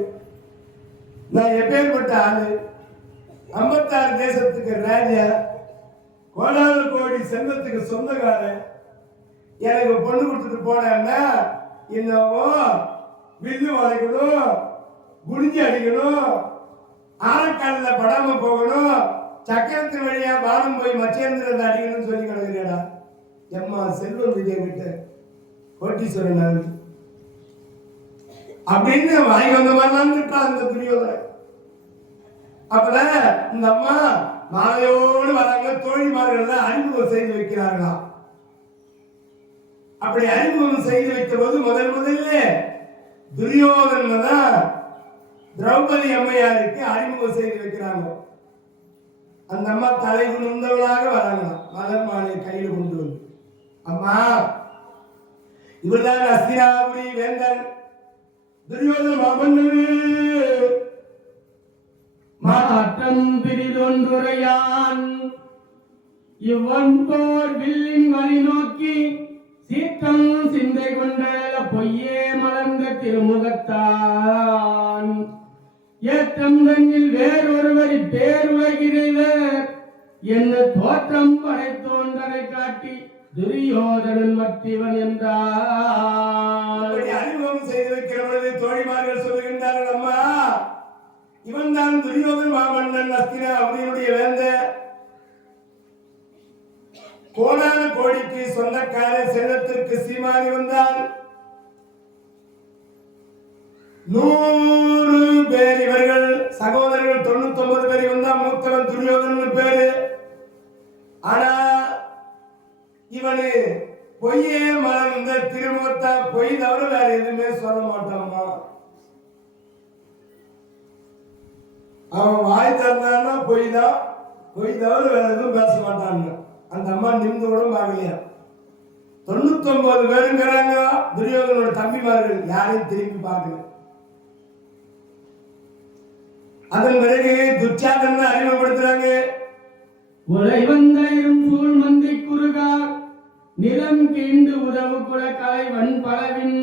நான் எப்பேற்பட்ட ஆளு, 56 தேசத்துக்கு ராஜா, கோடான கோடி செல்வத்துக்கு சொந்தக்காரன், எனக்கு பொண்ணு கொடுத்துட்டு போனேன்னா இன்னும் வில்லு வளைக்கணும், குடிஞ்சு அடிக்கணும், ஆரக்காலில் படாம போகணும், சக்கரத்தின் வழியா பானம் போய் மச்சேந்திரத்தை அடிக்கணும்னு சொல்லி கிடக்குறேடா. எம்மா செல்வம் விஜய் கிட்ட கோட்டீஸ்வரன் அப்படின்னு வாங்கி வந்த மாதிரிலாம் திட்டான் அந்த துரியோதனன். அப்பதான் இந்த அம்மா மாலையோடு வராங்க, தோழிமார்கள் அறிமுகம் செய்து வைக்கிறார்களாம். அப்படி அறிமுகம் செய்து வைத்த போது முதல்ல துரியோதனன் தான் திரௌபதி அம்மையாருக்கு அறிமுகம் செய்து வைக்கிறாங்க. அந்த அம்மா தலை குனிந்தவளாக வராங்களாம், மலர் மாலை கையில் கொண்டு வந்து. அம்மா, இவர்தான் அஸ்தினாபுரி வேந்தன் துரியோதன மாமன்னன். மாற்றம் பிரிதொன்றுரையான் இவன் போர் வில்லின் வழி நோக்கி சீற்றம் சிந்தை கொண்ட பொய்யே மலர்ந்த திருமுகத்தான் ஏற்றம் தன்னில் வேறொருவரி பேருலகிறவர் என்ன தோற்றம் படைத்தோன்றனை காட்டி துரியோதனன் மற்றவன் என்றார். அறிமுகம் செய்து வைக்கிற பொழுது தோழிமார்கள் சொல்லுகின்றார்கள், அம்மா, இவன் தான் துரியோதன மாமன்னன் அஸ்தினாபுரியினுடைய வேந்த, கோடான கோடிக்கு சொந்தக்கார, செல்வத்திற்கு சீமானி வந்தான். 100 பேர் இவர்கள் சகோதரர்கள், 99 பேர் வந்தா மூத்தவன் துரியோதனன் பேரு. ஆனா இவனு பொய்யே மலர்ந்த திருமுகத்தா, பொய் தவிர வேற எதுவுமே சொல்ல மாட்டாமா. அவன் வாய் திறந்தான்னா பொய் தான், பொய் தவிர வேற எதுவும் பேச மாட்டான். அந்த அம்மா நிமிந்து கூட பார்க்கலையா. 99 பேருங்கிறாங்க துரியோதனோட தம்பிமார்கள், யாரையும் திரும்பி பார்க்கல. அதன் பிறகு துச்சாதன அறிமுகப்படுத்துறாங்க. உலை வந்தாயிரம் சூழ் மந்தை குறுகார் நிலம் கீண்டு உதவு குல கலைவன் பலவின்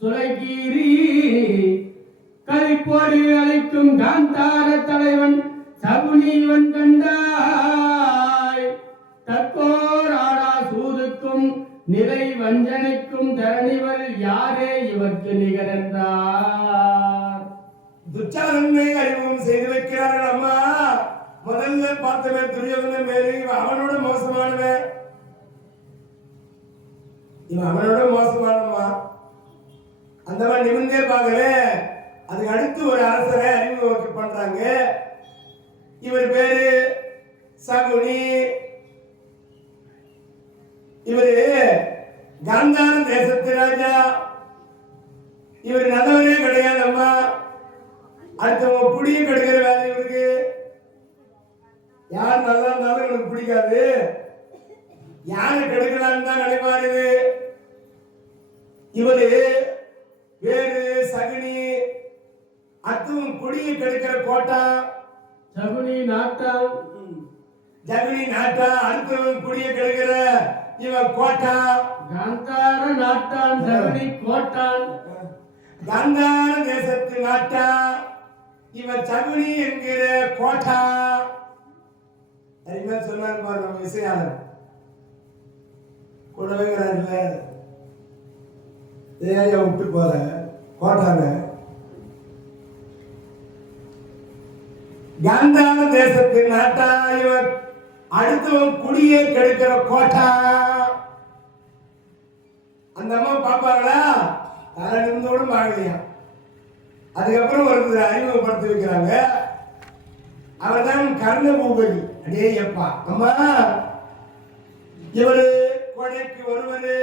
சுலைகீரி கரிப்போடு அழைக்கும் காந்தார தலைவன் சகுனீவன் கண்டாய் தக்கோர் ஆடா சூதுக்கும் நிலை வஞ்சனைக்கும் தரணிவல் யாரே இவர்க்கு நிகழ்ந்தார். துச்சாதனை அறிமுகம் செய்து வைக்கிறார்கள். அம்மா, முதல்ல பார்த்தவன் துரியோதனன் மேலே, அவனோட மோசமானவன், இவன் அவனோட மோசமானம்மா. அந்த மாதிரி நிமிர்ந்தே பார்க்கல. அதுக்கு அடுத்து ஒரு அரசரை அறிமுகம் பண்றாங்க. இவர் பேரு சகுனி. இவரு காந்தார தேசத்து ராஜா. இவர் நல்லவரே கிடையாது அம்மா. அடுத்தவங்க புடியும் கெடுக்கிற வேலை இவருக்கு. யார் நல்லா இருந்தாலும் எனக்கு பிடிக்காது, யாரை கெடுக்கலான்னு தான் நினைப்பாரு. இவரு வேறு சகுனி. அத்தும் குடியை கெடுக்கிற கோட்டா சகுனி நாட்டான். ஜகுனி நாட்டா. அடுத்தவன் குடியை கெடுக்கிற இவன் கோட்டா. காந்தார நாட்டான் சகுனி கோட்டான். காந்தார தேசத்து நாட்டா. இவன் சகுனி என்கிற கோட்டா. அறிஞர் சொன்னார் பாரு, நம்ம இசையாளர் கூடவேங்கிறாருல்ல, ஏன் விட்டு போற கோட்டான. காந்தார தேசத்தின் நாட்டா. இவன் அடுத்தவன் குடியை கெடுக்கிற கோட்டா. அந்த அம்மா பாப்பாங்களா, தலை நிமிந்தோடு பார்க்கலையா. அதுக்கப்புறம் ஒருத்தர் அறிமுகப்படுத்தி வைக்கிறாங்க. அவர் தான் கர்ணபூபதி. அடே எப்பா அம்மா, இவரு கொடைக்கு ஒருவரு,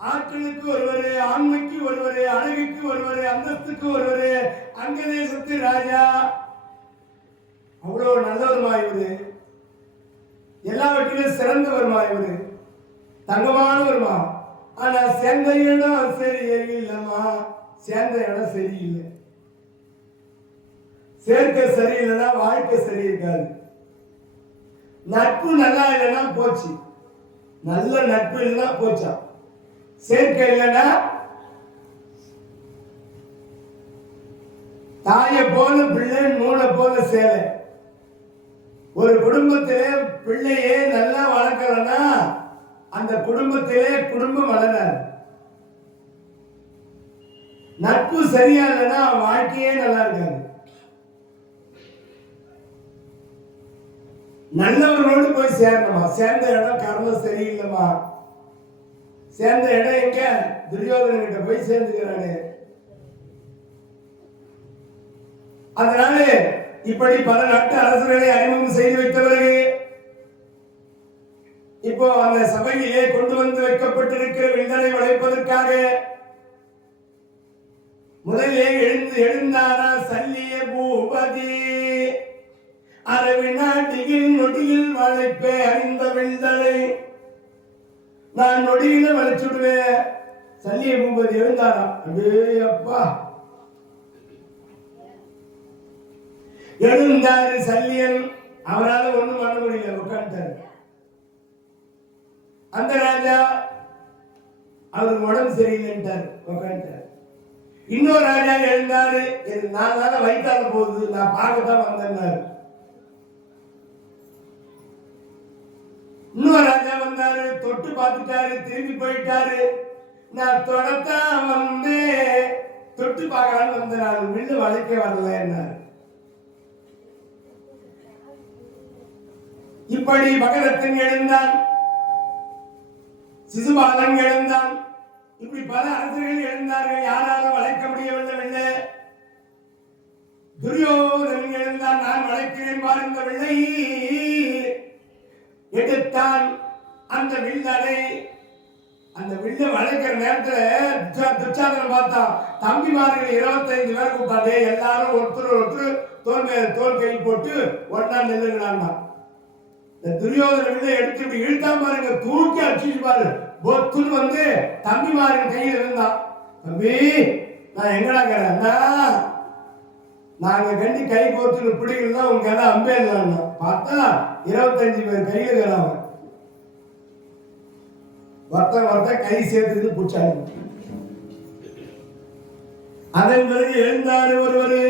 ஆற்றலுக்கு ஒருவரு, ஆண்மைக்கு ஒருவரு, அழகுக்கு ஒருவரு, அந்தஸ்துக்கு ஒருவரு, அங்கதேசத்து ராஜா. அவ்வளவு நல்லவருமா இவரு, எல்லாவற்றிலும் சிறந்தவருமா இவரு, தங்கமானவருமா. ஆனா சேர்ந்த இடம் சரியில்லைம்மா, சேர்ந்த இடம் சரியில்லை. சேர்க்கை சரியில்லைன்னா வாழ்க்கை சரி இருக்காது. நட்பு நல்லா இல்லைன்னா போச்சு, நல்ல நட்பு இல்லைன்னா போச்சா, சேர்க்கை இல்லைன்னா தாயை போல பிள்ளை நூலை போல சேலை. ஒரு குடும்பத்திலே பிள்ளையே நல்லா வளர்க்கலன்னா அந்த குடும்பத்திலே குடும்பம் வளராது. நட்பு சரியா இல்லைன்னா வாழ்க்கையே நல்லா இருக்காது. நல்லவர்களோடு போய் சேரணுமா, சேர்ந்த இடம் கர்மம் சரியில்லைமா, சேர்ந்த இடம் எங்க துரியோதனன் கிட்ட போய் சேர்ந்துக்கிறானே. அதனால இப்படி பல நாட்டு அரசர்களை அறிமுகம் செய்து வைத்தவர்கள் இப்போ அந்த சபையிலே கொண்டு வந்து வைக்கப்பட்டிருக்கிற வில்லனை வளைப்பதற்காக முதலிலே எழுந்தாரா சல்லிய பூபதி. அரை வினாடியில் நொடியில் வளைப்பே அறிந்த வில்லனை நான் நொடியில வளைச்சுடுவேன். சல்லிய பூபதி எழுந்தாரா. அடே அப்பா, எழுந்தாரு சல்லியன். அவரால் ஒண்ணும் பண்ண முடியல, உட்கார்ந்தாரு. அந்த ராஜா அவருக்கு உடம்பு சரியில்லைன்ட்டாரு, உட்காந்துட்டாரு. இன்னொரு ராஜா எழுந்தாரு, எனக்கு 4 நாளா வயிற்றால போகுது, நான் பார்க்கத்தான் வந்தேன்னாரு. இன்னொரு ராஜா வந்தாரு, தொட்டு பார்த்துட்டாரு, திரும்பி போயிட்டாரு. நான் தொடத்தான் வந்து தொட்டு பார்க்கலான்னு வந்தேன், வில்லு வளைக்க வரல என்னாரு. இப்படி மகரத்தின் எழுந்தான், சிசுபாலன் எழுந்தான், இப்படி பல அரசர்கள் எழுந்தார்கள். யாராலும் வளைக்க முடியவில்லை. துரியோதனன் எழுந்தான், நான் வளைக்கிறேன் பாருந்த வில்லை எடுத்தான். அந்த வில்லனை அந்த வில்ல வளைக்கிற நேரத்துல துச்சாதனன் பார்த்தா தம்பிமார்கள் 25 பேர் கூப்பிட்டாரு. எல்லாரும் ஒருத்தர் தோல் கை போட்டு ஒன்னா நெல்லுங்களான்னா. துரியோதன வில்லை எடுத்து இப்படி இழுத்தா பாருங்க, தூக்கி அடிச்சு பாரு, பொத்துன்னு வந்து தம்பிமாரின் கையில் இருந்தான். தம்பி நான் எங்கடா இருக்கிறேன், நாங்க கண்டி கை கோர்த்துன்னு பிடிக்கலாம் உங்க எல்லாம் அம்பே இல்லைன்னா பார்த்தா 25 பேர் கையில் இருக்கிறாங்க. ஒருத்த கை சேர்த்துட்டு பிடிச்சாங்க. அதன் பிறகு எழுந்தார் ஒருவர்,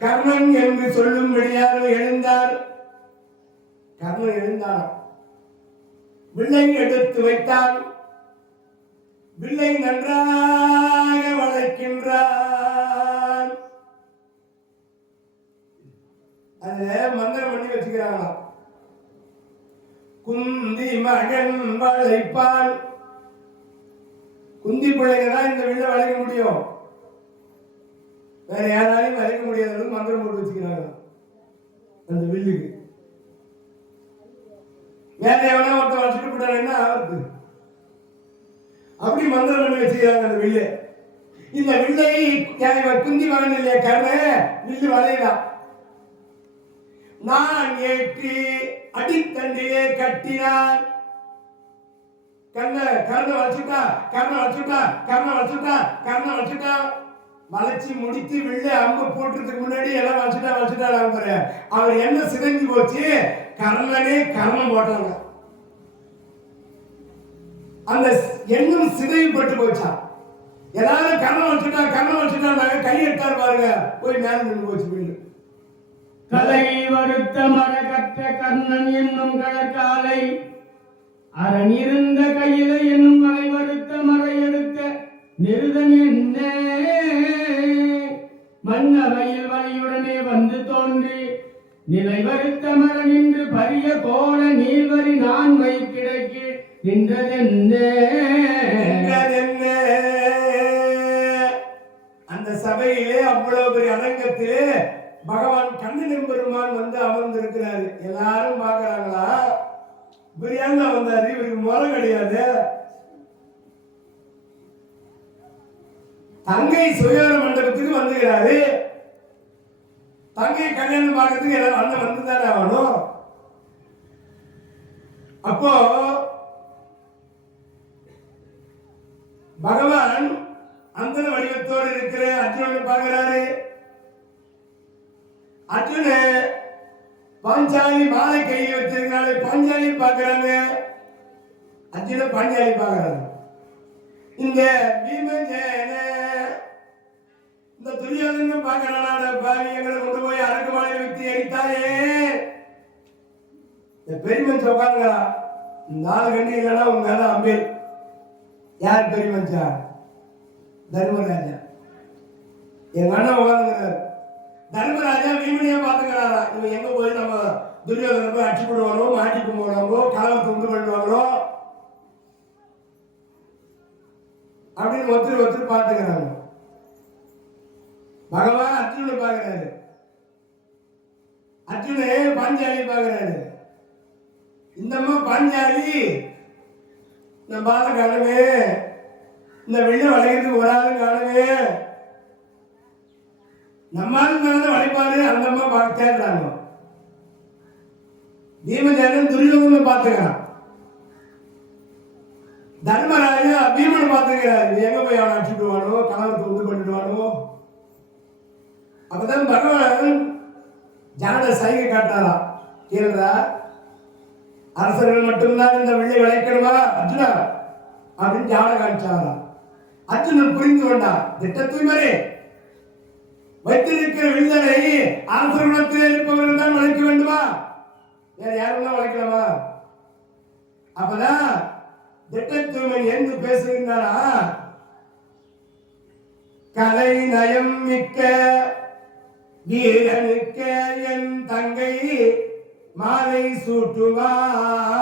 கர்ணன் என்று சொல்லும்படியாக எழுந்தார். கர்ணன் எழுந்தான், வில்லை எடுத்து வைத்தான். வில்லை நன்றாக வளைக்கின்றான். அத மந்திரம் பண்ணி வச்சுக்கிறாங்களாம். குந்தி மகன் வளைப்பான். குந்தி பிள்ளைங்க தான் இந்த வில்லை வளைக்க முடியும், வேற யாராலையும் வளைக்க முடியாத மந்திரம் போட்டு வச்சுக்கிறாங்க அந்த வில்லுக்கு. வேற எவனா ஒருத்தர் வச்சுட்டு போட்டாருன்னா அவருக்கு அப்படி மந்திரம் பண்ணி வச்சுக்கிறாங்க அந்த வில்லை. இந்த வில்லை குந்தி மகன் இல்லையா கர்ணன், வில்லு வளையலாம். நான் ஏற்றி அடித்தண்டிலே கட்டினான். கர்ண வச்சுட்டா வளைச்சி முடித்து வில்லை அம்பு போட்டுறதுக்கு முன்னாடி எல்லாம் வச்சுட்டா அவர் என்ன சிதைஞ்சு போச்சு, கர்ணனே கர்ணம் போட்டாங்க. அந்த எண்ணம் சிதைப்பட்டு போச்சா. எல்லாரும் கர்ணம் வச்சுட்டா கை எடுத்தாரு பாருங்க, போய் மேல நின்று போச்சு வில்லு. கலை வருத்த மர கற்ற கர்ணன் என்னும் கடற்காலை அரண் இருந்த கையில என்னும் மலை வருத்த மறை எடுத்த நிருதன் என்ன மன்னவையில் வழியுடனே வந்து தோன்றி நிலை வருத்த மர நின்று பரிய கோல நீர்வரி நான்மை கிடைக்கு நின்றதென்ன. அந்த சபையிலே அவ்வளவு பெரிய அரங்கத்திலே பகவான் கண்ணன் பெருமான் வந்து அமர்ந்திருக்கிறாரு. எல்லாரும் பாக்குறாங்களா, பிரியாணி வந்தாரு, இவருக்கு முறை கிடையாது. தங்கை சுயவர மண்டபத்துக்கு வந்துகிறாரு. தங்கை கல்யாணம் பார்க்கறதுக்கு எல்லாரும் அண்ணன் வந்துதானே ஆகணும். அப்போ பகவான் அந்த வடிவத்தோடு இருக்கிற அர்ஜுனனை பார்க்கிறாரு. அர்ஜுன பாஞ்சாலி மாலை கையில் வச்சிருக்காரு. பாஞ்சாலி பாக்குறாங்க, அர்ஜுன பாஞ்சாலி பாக்குறாங்க. இந்த பீமசேன இந்த துரியோதனன் பாக்குறானா, பாவி எங்களை கொண்டு போய் அரக்கு மாலை வைத்து எரித்தாயே. இந்த பெரியமனுஷன் உட்காந்துங்களா, 4 கண்ணு இல்லைன்னா உங்க அம்பேல். யார் பெரியமனுஷா? தர்மராஜா. எங்க அண்ணன் உட்காந்துங்கிறாரு. தர்மராஜா பீமனையா பாத்துக்கிறாரா, இவன் எங்க போய் நம்ம துரியோதனை போய் அடிச்சு போடுவானோ, மாட்டிக்கு போடுவாங்களோ, கலவரத்தை உண்டு பண்ணுவாங்களோ அப்படின்னு ஒருத்தர் பாத்துக்கிறாங்க. பகவான் அர்ஜுனனை பாக்குறாரு, அர்ஜுனே பாஞ்சாலி பாக்குறாரு. இந்தம்மா பாஞ்சாலி நம்ம ஆளை காணுங்க, இந்த வெள்ளை வளைக்கிறதுக்கு ஒரு ஆளு காணுங்க, நம்மாலும் வளைப்பாரு. அந்த அம்மா தேடுறாங்க. பீமசேனன் துரியோதனை பாத்துக்கிறான். தர்மராஜா பீமனை பாத்துக்கிறாரு. எங்க போய் அவனை அடிச்சுடுவானோ, கலவரத்தை உண்டு பண்ணிடுவானோ. அப்பதான் பகவான் ஜாட சைகை காட்டாராம். கேளுடா, அரசர்கள் மட்டும்தான் இந்த வெள்ளை விளைக்கணுமா அர்ஜுனா அப்படின்னு ஜாட காமிச்சாராம். அர்ஜுனன் புரிந்து கொண்டான். திட்டத்தை மாதிரி வைத்திருக்கிற வில்லனை அரசர்களிடத்தில் இருப்பவர்கள் தான் வளைக்க வேண்டுமா, வேற யாரும் தான் வளைக்கலாமா? அப்பதான் திட்டத்தூமன் என்று பேசுகின்றானா, கலை நயம் மிக்க வீரனுக்க என் தங்கை மாலை சூட்டுவார்.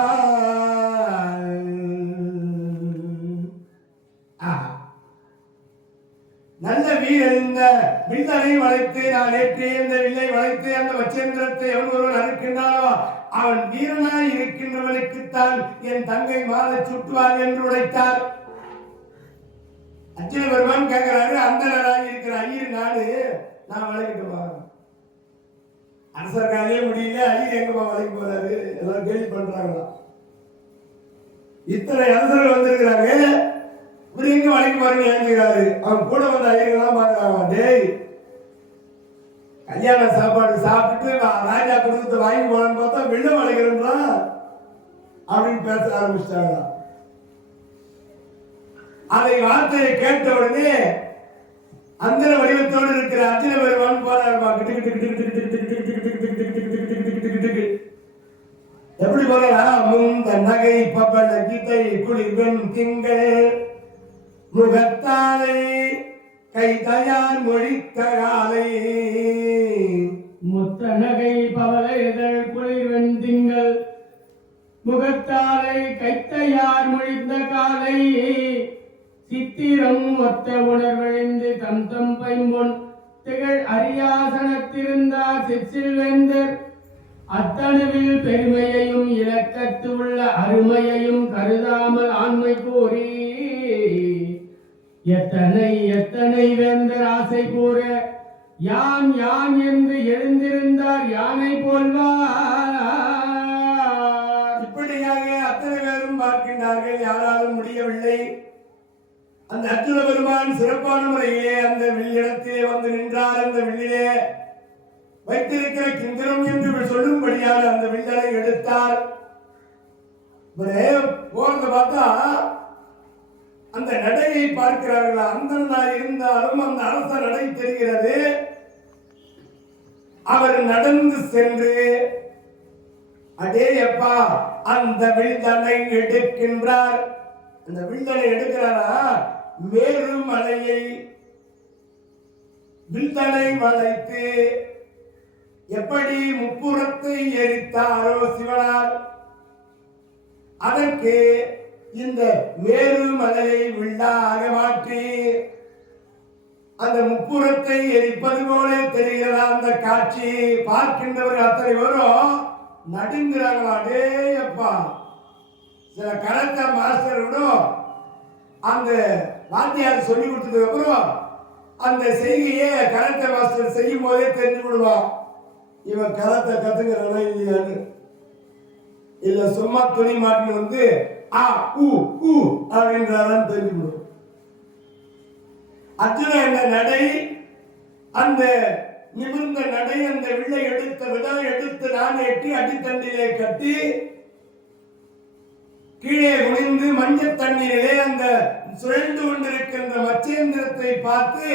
நல்ல வீரன் இந்த வில்லனை வளைத்து, நான் ஏற்றி இந்த வில்லை வளைத்து அந்த வச்சேந்திரத்தை எவன் ஒருவன் அறுக்கின்றானோ அவன் வீரனாய் இருக்கின்றவனுக்குத்தான் என் தங்கை மாலை சுட்டுவார் என்று உரைத்தார். அர்ஜுன பெருமான் கேட்கிறாரு, அந்தனராக இருக்கிற ஐயர் நாடு நான் வளைக்கட்டுமா? அரசர்காலே முடியல, ஐயர் எங்கம்மா வளைக்க போறாரு? எல்லாரும் கேள்வி பண்றாங்களா? இத்தனை அரசர்கள் வந்திருக்கிறாங்க, இவர் எங்க வளைக்க போறீங்க ஏங்குகிறாரு. அவன் கூட வந்த ஐயர்கள்லாம் பாக்குறாங்க, டேய் கல்யாண சாப்பாடு சாப்பிட்டு ராஜா கொடுத்து வாங்கி போனான்னு பார்த்தா வெள்ள வளைக்கிறா அப்படின்னு பேச ஆரம்பிச்சிட்டாங்க. அதை வார்த்தையை கேட்ட உடனே அந்த வடிவத்தோடு இருக்கிற அர்ஜுன பெருமான் போறாரு. எப்படி போறா? முந்த நகை பபல கீதை குளிர்வெண் திங்கள் முகத்தாலை கை தயார் மொழித்த காலை. முத்த நகை பவள இதழ் குளிர்வெண் திங்கள் முகத்தாலை கைத்தையார் மொழிந்த காலை. சித்திரம் ஒத்த உணர்வழிந்து தம் தம் பைம்பொன் திகழ் அரியாசனத்திருந்தார் சிற்சில் வேந்தர். அத்தணுவில் பெருமையையும் இலக்கத்து உள்ள அருமையையும் கருதாமல் ஆண்மை கூறி எத்தனை எத்தனை வேந்தர் ஆசை கூற யான் யான் என்று எழுந்திருந்தார் யானை போல்வார். இப்படியாக அத்தனை பேரும் பார்க்கின்றார்கள், யாராலும் முடியவில்லை. அந்த அர்ஜுன பெருமான் சிறப்பான முறையிலே அந்த வில்லிடத்திலே வந்து நின்றார். அந்த வில்லிலே வைத்திருக்கிற கிந்திரம் என்று சொல்லும்படியாக அந்த வில்லனை எடுத்தார். போறத பார்த்தா அந்த நடையை பார்க்கிறார்களா, அந்த இருந்தாலும் அந்த அரச நடை தெரிகிறது. அவர் நடந்து சென்று அடேயப்பா அந்த வில்தனை எடுக்கின்றார். அந்த வில்தனை எடுக்கிறாரா, மேரு மலையை வில்தனை வளைத்து எப்படி முப்புறத்தை எரித்தாரோ சிவனார், அதற்கு இந்த மேரு மலையை வில்லாக மாற்றி அந்த முப்புறத்தை எரிப்பது போல தெரிகிற அந்த காட்சி பார்க்கின்றவர்கள் அத்தனை பேரும் நடுங்கிறாங்களா. டேயப்பா, சில கராத்தே மாஸ்டர்களும் அந்த வாத்தியார் சொல்லி கொடுத்ததுக்கு அப்புறம் அந்த செய்கையை கராத்தே மாஸ்டர் செய்யும் போதே தெரிஞ்சு விடுவான், இவன் கராத்தே கத்துக்கிறானா இல்லையான்னு. இல்ல சும்மா துணி மாட்டி வந்து ஆ ஊ ஊ அப்படின்றாரான்னு தெரிஞ்சுக்கணும். அர்ஜுன என்ற நடை அந்த நிமிர்ந்த நடை அந்த வில்லை எடுத்த விதம் எடுத்து நான் எட்டி அடித்தண்டிலே கட்டி கீழே குனிந்து மஞ்சள் தண்ணீரிலே அந்த சுழன்று கொண்டிருக்கின்ற மச்சேந்திரத்தை பார்த்து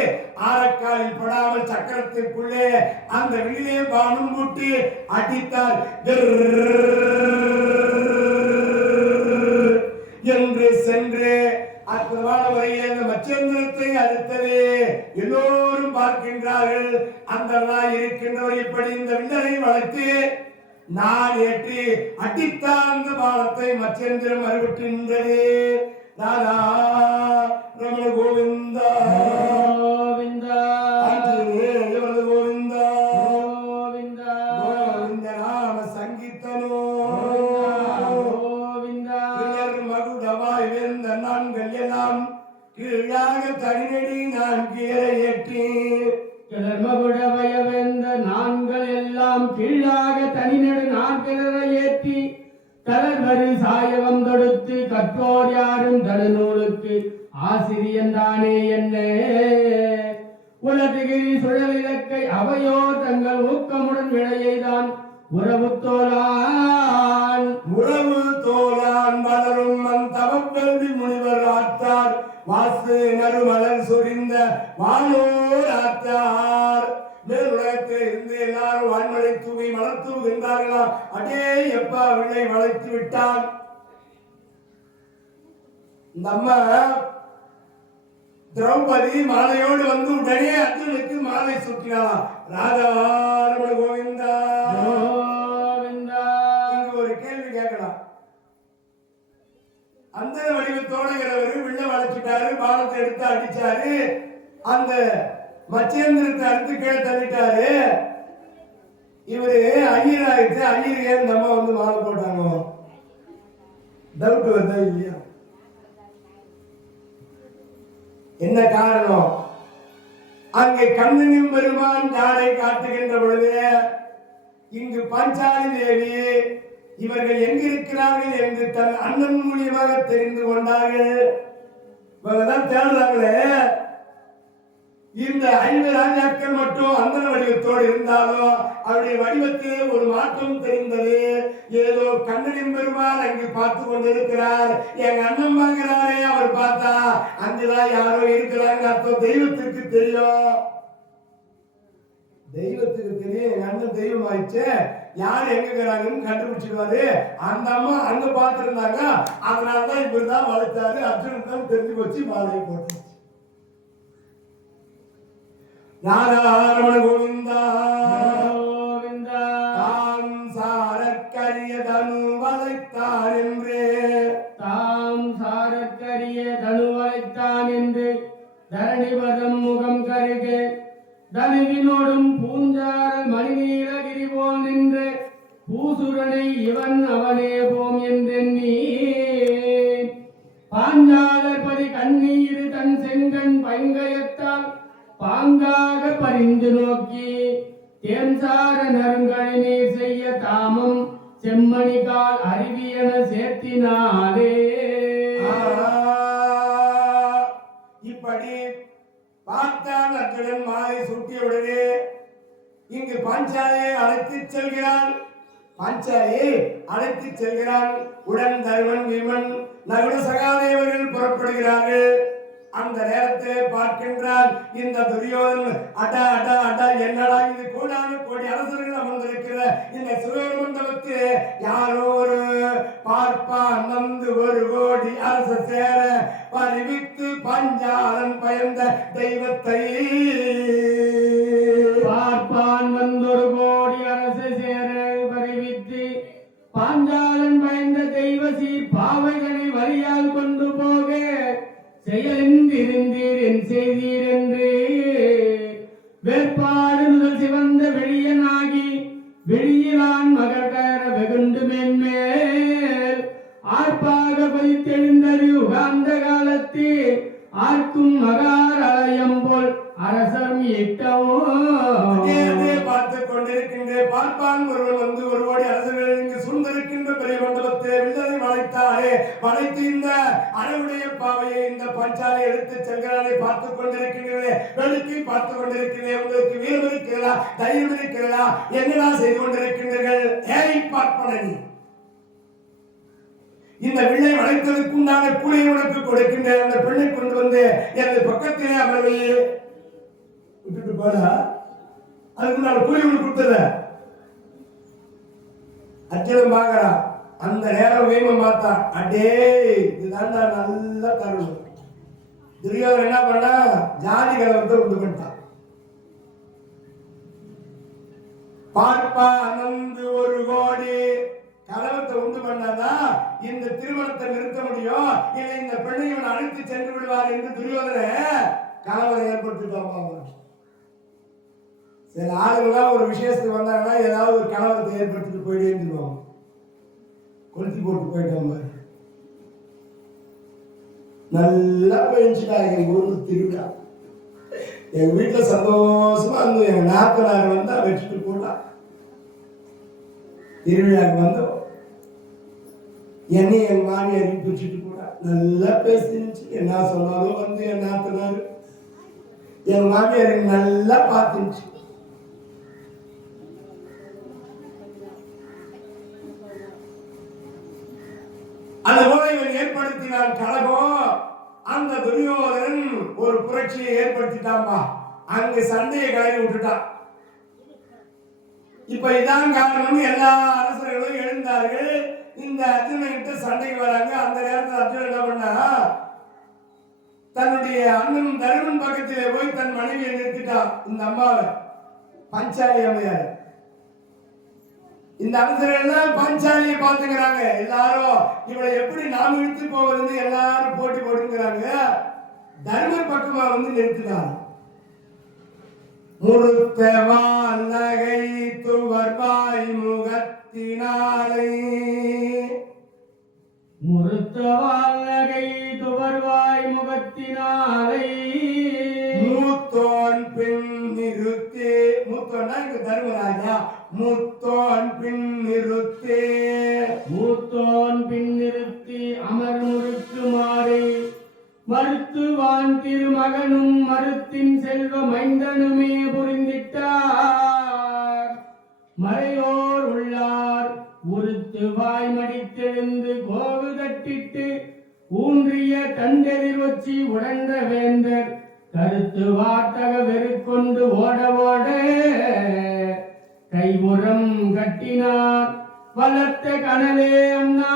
ஆரக்காலில் படாமல் சக்கரத்திற்குள்ளே அந்த வில்லே பானம் போட்டு அடித்தார் என்று சென்று அற்புதமான முறையில் அந்த மச்சேந்திரத்தை அறுத்தது எல்லோரும் பார்க்கின்றார்கள். அந்த இருக்கின்றவர் இப்படி இந்த வில்லனை வளர்த்து நான் ஏற்றி அடித்தான் அந்த பாலத்தை மச்சேந்திரம் அறுவிட்டு நின்றது. ராதா ரமண கோவிந்தா கோவிந்தா ஆஞ்சநேயவரது கோவிந்தா கோவிந்தா கோவிந்த நாம சங்கீதனோ கோவிந்தா மகுடவாய் வேந்த நான்கள் எல்லாம் கீழாக தனிநடி நான் கீழே ஏற்றி கிளர்மகுடவய வேந்த நான்கள் எல்லாம் கீழாக தனிநடு நான்கிழரை ஏற்றி தளர்வரு சாயகம் தொடுத்து கற்றோர் யாரும் தடுநூலுக்கு ஆசிரியன் தானே என்ன உலகிரி சுழல் இலக்கை அவையோ தங்கள் ஊக்கமுடன் விளையைதான் உறவு தோலான் மலரும் மன் தவக்கல்வி முனிவர் ஆத்தார் வாசு நறுமலர் சொரிந்த வானோர் ஆத்தார். மேல் உலகத்தில் இருந்து எல்லாரும் வான்மழை தூவி மலர் தூவுகின்றார்களா? அடே எப்பா வில்லை வளைத்து விட்டான். இந்த அம்மா திரௌபதி மாலையோடு வந்து உடனே அர்ஜுனுக்கு மாலை சுற்றினாளா? ராதாரமண கோவிந்தா கோவிந்தா. இங்க ஒரு கேள்வி கேட்கலாம். அந்த வடிவத்தோடுகிறவர் வில்ல வளைச்சிட்டாரு, பாலத்தை எடுத்து அடிச்சாரு, அந்த மச்சேந்திரத்தை அறுத்து கீழே தள்ளிட்டாரு. இவரு ஐயராயிட்டு ஐயர் ஏன் இந்த அம்மா வந்து மாலை போட்டாங்க? டவுட் வருதா இல்லையா? என்ன காரணம்? அங்கே கண்ணனின் பெருமான் ஜாடை காட்டுகின்ற பொழுது இங்கு பாஞ்சாலி தேவி இவர்கள் எங்கிருக்கிறார்கள் என்று தன் அண்ணன் மூலியமாக தெரிந்து கொண்டார்கள். இவங்கதான் தேடுறாங்களே. இந்த 5 ராஜாக்கள் மட்டும் அந்த வடிவத்தோடு இருந்தாலும் அவருடைய வடிவத்திலே ஒரு மாற்றம் தெரிந்தது. ஏதோ கண்ணனின் பெருமான் அங்கு பார்த்து கொண்டிருக்கிறார். எங்க அண்ணன் பார்க்கிறாரே, அவர் பார்த்தா அங்குதான் யாரோ இருக்கிறாங்க அர்த்தம். தெய்வத்திற்கு தெரியும், தெய்வத்துக்கு தெரியும். எங்க அண்ணன் தெய்வம் ஆயிடுச்சு, யார் எங்க இருக்கிறாங்கன்னு கண்டுபிடிச்சிருவாரு. அந்த அம்மா அங்க பார்த்திருந்தாங்க, அதனாலதான் இவர் தான் வளர்த்தாரு. அர்ஜுனுக்கு தான் தெரிஞ்சு வச்சு மாலையை போட்டு. ராதாரமண கோவிந்தா கோவிந்தா. தாம் சாரக்கரிய தனு வளைத்தான் என்று தாம் சாரக்கரிய தனு வளைத்தான் என்று தரணிபதம் முகம் கருக தனுவினோடும் பூஞ்சாரல் மணிநீலகிரி போல் நின்று பூசுரனை இவன் அவனே போம் என்றெண்ணி பாஞ்சாலர் பதி கண்ணீர் தன் செங்கண் பைங்கயத்தால் பாங்காக பரிந்து நோக்கி தேன்சார நறுங்கழி நீர் செய்ய தாமம் செம்மணிகால் அருவியன சேர்த்தினாரே. இப்படி பார்த்தான் அர்ஜுனன் மாலை சூட்டியவுடனே இங்கு பாஞ்சாலியை அழைத்து செல்கிறான். பாஞ்சாலியை அழைத்து செல்கிறான். உடன் தருமன் விமன் நகுல சகாதேவர்கள் புறப்படுகிறார்கள். அந்த நேரத்தை பார்க்கின்றான் இந்த துரியோதன். அடா அடா அடா, என்னடா இது? கோடான கோடி அரசர்கள் அமர்ந்திருக்கிற இந்த சிறுவர் மண்டபத்தில் யாரோ ஒரு பார்ப்பான் வந்து 1 கோடி அரச சேர பறிவித்து பஞ்சாலன் பயந்த தெய்வத்தை பார்ப்பான் வந்து 1 கோடி அரசு சேர பறிவித்து பாஞ்சாலன் பயந்த தெய்வ சீர் பாவைகளை வழியால் கொண்டு போக செயலிந்திருந்தீர் என் செய்தீர் என்று வேட்பாடு முதல் சிவந்த வெளியனாகி வெளியிலான் மகர வெகுண்டு மேன்மேல் ஆர்ப்பாக பதித்தெழுந்தது உகாந்த காலத்து ஆர்க்கும் மகார் அலயம் போல் அரசம் ஈட்டமோ. பார்த்து கொண்டிருக்கின்ற பார்ப்பான் ஒருவன் வந்து 1 கோடி அரசர்கள் இங்கு சூழ்ந்திருக்கின்ற பெரிய மண்டபத்தை வில்லனை வளைத்தார். நானே வளைத்து இந்த அறவுடைய பாவையை இந்த பஞ்சாலை எடுத்து செல்கிறானே பார்த்துக் கொண்டிருக்கிறீர்களே, வெளுக்கி பார்த்துக் கொண்டிருக்கிறேன். உங்களுக்கு வீரம் இருக்கிறதா, தைரியம் இருக்கிறதா, என்னடா செய்து கொண்டிருக்கின்றீர்கள்? ஏன் பார்ப்பனி இந்த வில்லை வளைத்ததுக்கு உண்டான கூலியை உனக்கு கொடுக்கின்றேன். அந்த பெண்ணை கொண்டு வந்து எனது பக்கத்திலே அமர்வை விட்டுட்டு போனா அதுக்கு நான் கூலி உனக்கு கொடுத்தத அச்சலம் பாக்குறா. அந்த நேரம் வீமம் பார்த்தா, அடே இதுதான் நல்ல தருணம். துரியோதன் என்ன பண்ணா, ஜாதி கலவரத்தை உண்டு பண்ணிட்டான். பார்ப்பா அனந்து 1 கோடி கலவரத்தை உண்டு பண்ணாதான் இந்த திருமணத்தை நிறுத்த முடியும், இல்லை இந்த பெண்ணை இவன் அழைத்து சென்று விடுவார் என்று துரியோதன கலவரம் ஏற்படுத்திட்டான். சில ஆளுங்களாம் ஒரு விசேஷத்துக்கு வந்தாங்கன்னா ஏதாவது ஒரு கலவரத்தை ஏற்படுத்திட்டு போயிட்டே இருந்துருவாங்க. கொளுத்தி போட்டு போயிட்டாங்க. நல்லா போயிடுச்சுட்டாங்க எங்க ஊர்ல திருவிழா. எங்க வீட்டுல சந்தோஷமா இருந்து எங்க நாத்தனார் வந்தா வச்சுட்டு போட்டா. திருவிழாக்கு வந்தோம், என்னையும் என் மாமியாரையும் பிரிச்சுட்டு போட்டா. நல்லா பேசிருந்துச்சு. என்ன சொன்னாலும் வந்து என் நாத்தனார் என் மாமியாரை நல்லா பார்த்துருச்சு. அந்த போல இவன் ஏற்படுத்தினான் கலகம். அந்த துரியோதனன் ஒரு புரட்சியை ஏற்படுத்திட்டான்பா. அங்க சண்டையை கிளறி விட்டுட்டான். இப்ப இதான் காரணம். எல்லா அரசர்களும் எழுந்தார்கள். இந்த அர்ஜுனன் கிட்ட சண்டைக்கு வராங்க. அந்த நேரத்தில் அர்ஜுனன் என்ன பண்ணா, தன்னுடைய அண்ணன் தருமன் பக்கத்திலே போய் தன் மனைவியை நிறுத்திட்டான். இந்த அம்மாவை பஞ்சாலி அம்மையார். இந்த அரசர்கள் பஞ்சாலியை பார்த்துக்கிறாங்க. எல்லாரும் இவளை எப்படி நாம் இழுத்து போவதுன்னு எல்லாரும் போட்டி போட்டுக்கிறாங்க. தர்மர் பக்கமா வந்து நிறுத்தினார். முறுத்தவால் நகை துவர்வாய் முகத்தினாலை, முறுத்தவால் நகை துவர்வாய் முகத்தினாலை, மூத்தோன் பின் நிறுத்தி, மூத்தோன்னா இங்க தர்மராஜா, மூத்தோன் பின் நிறுத்தி, மூத்தோன் பின் நிறுத்தி அமர் முறுக்குமாறு மருத்துவான் திருமகனும் மருத்தின் செல்வ மைந்தனுமே புரிந்திட்டார். மறையோர் உள்ளார் உறுத்து வாய் மடித்தெழுந்து கோவு தட்டிட்டு ஊன்றிய தண்டெதிர் வச்சி உடன்ற வேந்தர் கருத்து வார்த்தக வெறுக்கொண்டு ஓட ஓட கைமுறம் கட்டினார் வளர்த்த கனலே அண்ணா.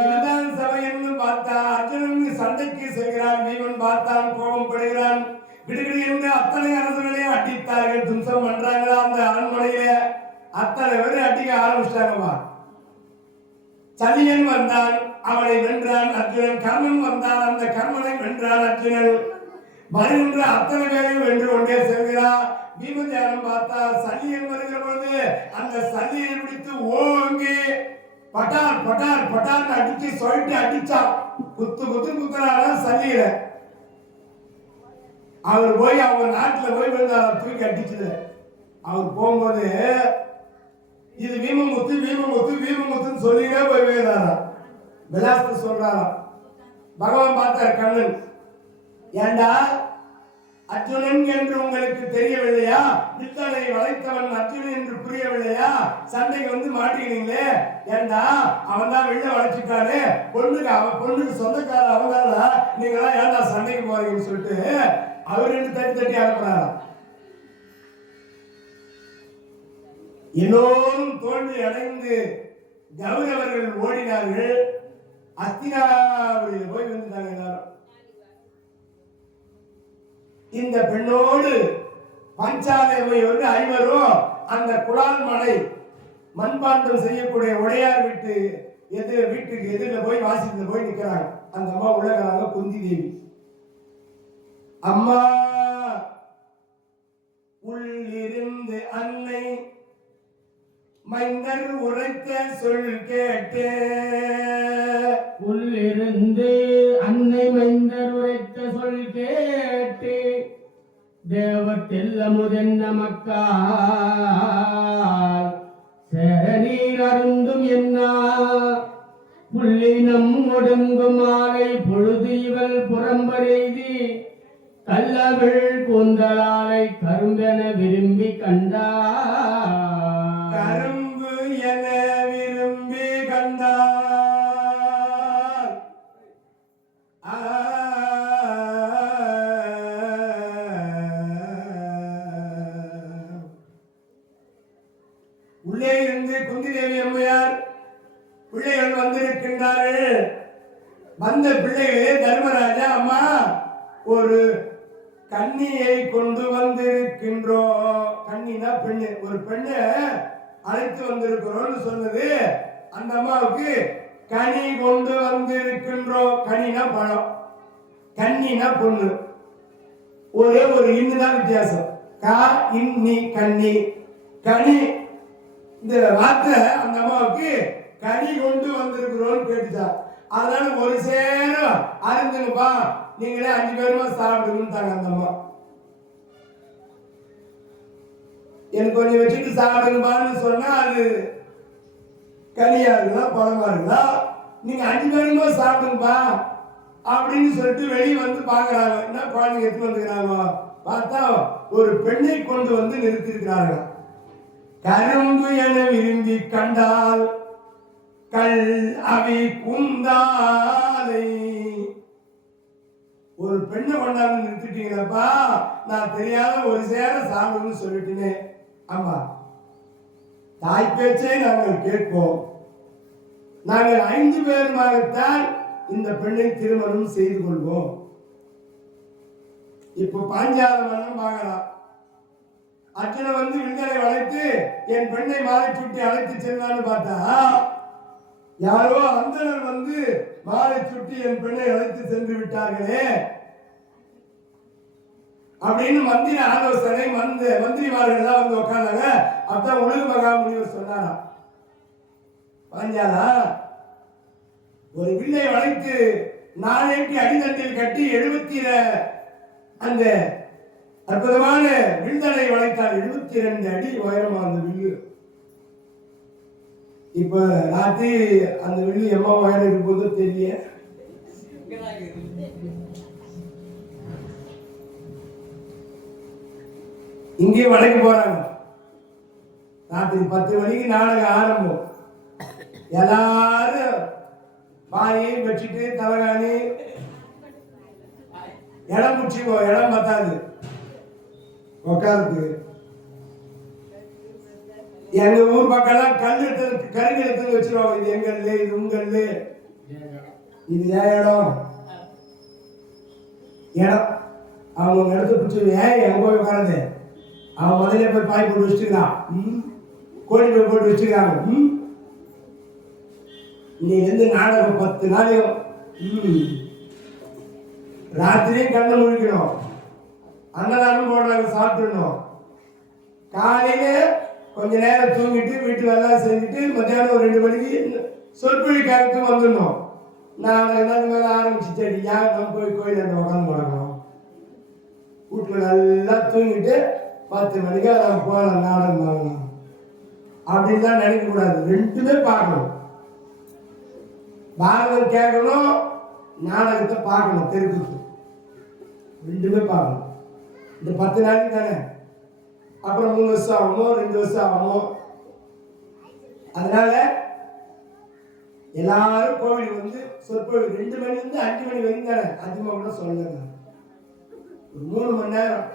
இதுதான் சபைன்னு பார்த்தா அர்ஜுனன் சண்டைக்கு செல்கிறான். வீமன் பார்த்தான், கோபம் படுகிறான். விடுகிடு என்று அத்தனை அரசர்களையும் அடித்தார்கள், தும்சம் பண்றாங்களா. அந்த அரண்மனையில அத்தனை பேரும் அடிக்க ஆரம்பிச்சிட்டாங்கப்பா. சலியன் வந்தான், அவனை வென்றான் அர்ஜுனன். கர்ணன் வந்தான், அந்த கர்ணனை வென்றான் அர்ஜுனன். வருகின்ற அத்தனை பேரையும் வென்று கொண்டே செல்கிறான். பீமதேவன் பார்த்தா சல்லியன் வருகிற பொழுது அந்த சல்லியை பிடித்து ஓங்கி பட்டார் பட்டார் பட்டார் அடிச்சு சொல்லிட்டு அடிச்சான். குத்து குத்து குத்துறாங்க சல்லியில. அவர் போய் அவங்க நாட்டுல போய் விழுந்தார், தூக்கி அடிச்சது. அவர் போகும்போது இது வீமமுத்து வீமமுத்து வீமமுத்துன்னு சொல்லிட்டே போய் விழுந்தாராம். விலாசத்தை சொல்றாராம். பகவான் பார்த்தார் கண்ணன், ஏண்டா அர்ஜுனன் என்று உங்களுக்கு தெரியவில்லையா? வில்லனை வளைத்தவன் அர்ஜுனன் என்று புரியவில்லையா? சண்டைக்கு வந்து மாட்டீங்களே. ஏண்டா அவன் தான் வெளில வளைச்சிட்டானே, பொண்ணுக்கு அவன் பொண்ணுக்கு சொந்தக்கார அவன் தானா, நீங்க தான் ஏண்டா சண்டைக்கு போறீங்கன்னு சொல்லிட்டு அவர் ரெண்டு தட்டி தட்டி அனுப்புறாராம். எல்லோரும் தோல்வி அடைந்து கௌரவர்கள் ஓடினார்கள். அஸ்தினாபுரியில் போய் வந்துட்டாங்க எல்லாரும். இந்த பெண்ணோடு பஞ்சாலை வந்து ஐவரும் அந்த குழால் மலை மண்பாண்டம் செய்யக்கூடிய உடையார் வீட்டுக்கு எதிரில் போய் வாசித்து போய் நிற்கிறாங்க. அந்த அம்மா உள்ளகிறாங்க, குந்தி தேவி. அம்மா உள்ளிருந்து அன்னை மைந்தர் உரைத்த சொல் கேட்டு, உள்ளிருந்து அன்னை மைந்தர் உரைத்த சொல் கேட்டு தேவத்தில் அமுதென்ன மக்கால் சேர நீர் அருந்தும் என்ன புள்ளினம் ஒடுங்கும் மாலை பொழுது இவள் புறம்பரெய்தி கல்லவிழ் கூந்தலாலை கரும்பென விரும்பி கண்டார். கரும்பு என விரும்பி கண்டார். உள்ளே இருந்து குந்தி தேவி அம்மையார் பிள்ளைகள் வந்திருக்கின்றார்கள். வந்த பிள்ளைகளே தர்மராஜா, அம்மா ஒரு கன்னியை கொண்டு வந்திருக்கின்றோம். கன்னினா பெண்ணு, ஒரு பெண்ணை அழைத்து வந்திருக்கிறோம்னு சொன்னது. அந்த அம்மாவுக்கு கனி கொண்டு வந்திருக்கின்றோம். கனினா பழம், கன்னினா பொண்ணு. ஒரே ஒரு இன்னுதான் வித்தியாசம். கா இன்னி கன்னி கனி. இந்த வார்த்தை அந்த அம்மாவுக்கு கனி கொண்டு வந்திருக்கிறோம் கேட்டுச்சா. அதனால ஒரு சேரம் அருந்துங்கப்பா, நீங்களே 5 பேருமா சாப்பிடுங்கன்னு அந்த அம்மா. எனக்கு கொஞ்சம் வச்சுட்டு சாப்பிடுங்கப்பான்னு சொன்னா அது கனியா இருக்குதா பழமா இருக்குதா? நீங்க 5 பேருமா சாப்பிடுங்கப்பா அப்படின்னு சொல்லிட்டு வெளியே வந்து பாக்குறாங்க. என்ன குழந்தைங்க எடுத்து வந்துக்கிறாங்க பார்த்தா ஒரு பெண்ணை கொண்டு வந்து நிறுத்திருக்கிறார்கள். கரும்பு என விரும்பி கண்டால் கல் அவி குந்தாலை. ஒரு பெண்ணை கொண்டாந்து நிறுத்திட்டீங்களப்பா, நான் தெரியாத ஒரு சேர சாப்பிடுன்னு சொல்லிட்டேனே. ஆமா, தாய் பேச்சை நாங்கள் கேட்போம். நாங்கள் 5 பேருமாகத்தான் இந்த பெண்ணை திருமணம் செய்து கொள்வோம். இப்ப பாஞ்சால மன்னன் பார்க்கலாம். அர்ஜுன வந்து விடுதலை வளைத்து என் பெண்ணை மாலை சுட்டி அழைத்து சென்றான்னு பார்த்தா, யாரோ அந்தனர் வந்து மாலை சுட்டி என் பெண்ணை அழைத்து சென்று விட்டார்களே அப்படின்னு மந்திரி ஆலோசனை மந்திரிமார்கள் எல்லாம் வந்து உட்கார்ந்தாங்க. அப்பதான் உலக மகாமுனிவர் சொன்னாரா, பாஞ்சாலா ஒரு வில்லை வளைத்து 4 அடி அடித்தட்டில் கட்டி 70 அந்த அற்புதமான வில்தலை வளைத்தால் 72 அடி உயரமா அந்த வில்லு. இப்ப ராத்திரி அந்த வில்லு எம்மா உயரம் இருக்கும்போது தெரிய. இங்கே வளைக்க போறாங்க. ராத்திரி 10 மணிக்கு நாடகம் ஆரம்பம். எல்லாரும் பாயை வச்சுட்டு தலைகாணி இடம் பிடிச்சிக்கோ, இடம் பத்தாது உட்காந்து. எங்க ஊர் பக்கம் கல் எடுத்து கருங்கல் எடுத்து வச்சிருவாங்க. இது எங்கல்ல, இது உங்கல்ல, இது ஏன் இடம் இடம். அவங்க இடத்த பிடிச்சி ஏன் எங்க போய் உட்காருது. அவன் முதல்ல போய் பாய் போட்டு வச்சுக்கிறான், கோழி போய் போட்டு வச்சுக்கிறாங்க. நீ வந்து நாடகம் 10 நாளையும் ராத்திரியும் கண்ணை முழிக்கணும். அன்னதானம் போடுறாங்க, சாப்பிட்டுடணும். காலையில கொஞ்ச நேரம் தூங்கிட்டு வீட்டு வேலை செஞ்சுட்டு மத்தியானம் ஒரு 2 மணிக்கு சொற்பொழி காலத்துக்கு வந்துடணும். நான் என்னது மேலே ஆரம்பிச்சுட்டு யார் நம்ம போய் கோயில் அந்த உட்காந்து போடணும். வீட்டில் நல்லா தூங்கிட்டு 10 மணிக்கு நம்ம போகலாம், நாடகம் பார்க்கலாம் அப்படின்லாம் நினைக்கக்கூடாது. 2மே பார்க்கணும். பாரதம் கேட்கணும், நாடகத்தை பார்க்கணும். தெருக்கு 2மே பார்க்கணும். இந்த 10 நாளைக்கு தானே, அப்புறம் 3 வருஷம் ஆகணும், 2 வருஷம் ஆகணும். அதனால எல்லாரும் கோவில் வந்து சொற்பொழி 2 மணிலிருந்து 5 மணி வரைக்கும் தானே, அதிகமாக கூட சொல்லுங்க, ஒரு 3 மணி நேரம்.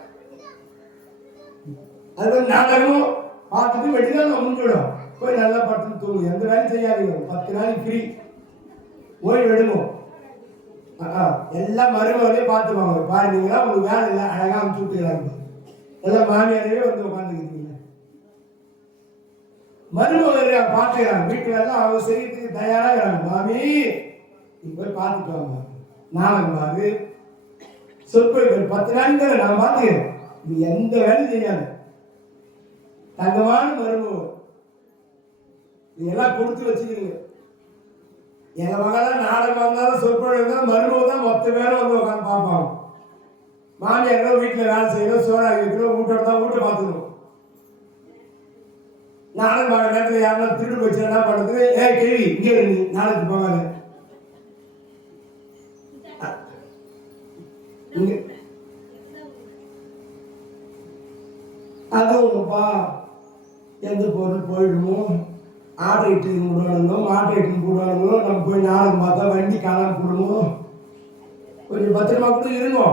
அது நாடகமும் பார்த்துட்டு வெட்டிதான் முடிஞ்சிடும். போய் நல்லா படுத்து தூங்கும், எந்த வேலையும் செய்யாதீங்க. 10 நாளைக்கு ஃப்ரீ, ஓய்வு எடுக்கும். எல்லாம் மருமகளே பார்த்துப்பாங்க. பாருங்களா, உங்களுக்கு வேலை இல்லை, அழகாக அனுப்பிச்சு விட்டுக்கிறாங்க. எல்லாம் மாமியாரவே வந்து உட்காந்துக்கிறீங்க. மருமகளை பார்த்துக்கிறாங்க. வீட்டுல எல்லாம் அவங்க செய்யறதுக்கு தயாராகிறாங்க. மாமி நீங்க போய் பார்த்துட்டு வாங்க, நாடகம் பாரு, சொற்பொழிகள் 10 நாளைக்கு தானே நான் பார்த்துக்கிறேன். நீ எந்த வேலையும் செய்யாது. தங்கமான மருமகள் இதெல்லாம் கொடுத்து வச்சுக்கிறீங்க. எங்க மகளாம் நாடகம் வந்தாலும் சொற்பொழிவு இருந்தாலும் மருமகள் தான் மொத்த பேரும் வந்து உட்காந்து பார்ப்பாங்க. மாமியார் வீட்டில் வேலை செய்யணும், சோறாக்கி வைக்கணும், வீட்டோட தான் வீட்டை பார்த்துக்கணும். நானும் பார்க்குற நேரத்தில் யாரும் திருடு வச்சு என்ன பண்ணுறது, கேள்வி இங்கே இருக்கு நாளைக்கு போகாது இங்கே அது ஒன்றுப்பா. எந்த பொருள் போயிடுமோ, ஆட்டோ இட்டு போடுவானுங்களோ மாட்டை இட்டு போடுவானுங்களோ, நம்ம போய் நாளைக்கு பார்த்தா வண்டி காணாம போடுமோ, கொஞ்சம் பத்திரமா கூட இருங்கோ.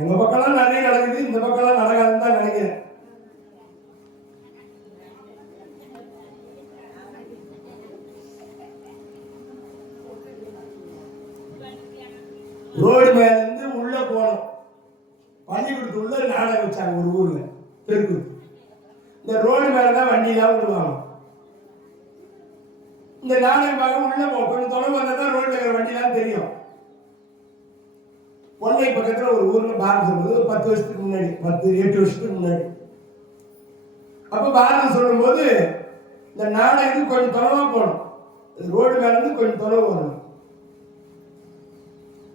எங்க பக்கம்லாம் நிறைய நடக்குது, இந்த பக்கம்லாம் நடக்காதுன்னு தான் நினைக்கிறேன். ரோடு மேல இருந்து உள்ள போனோம். பள்ளிக்கூடத்து உள்ள நாடகம் வச்சாங்க ஒரு ஊர்ல தெருக்கு. இந்த ரோடு மேலதான் வண்டியெல்லாம் விடுவாங்க. இந்த நாடகம் பார்க்க உள்ள போகும். கொஞ்சம் தொலைவு வந்தாதான் ரோட்ல இருக்கிற வண்டியெல்லாம் தெரியும். பொன்னை பக்கத்துல ஒரு ஊர்ல பாரதம் சொல்லும்போது 10 வருஷத்துக்கு முன்னாடி, 8 வருஷத்துக்கு முன்னாடி. அப்ப பாரதம் சொல்லும் போது இந்த நாடகத்துக்கு கொஞ்சம் தொலைவா போகணும். ரோடு மேல இருந்து கொஞ்சம் தொலைவு வரணும்.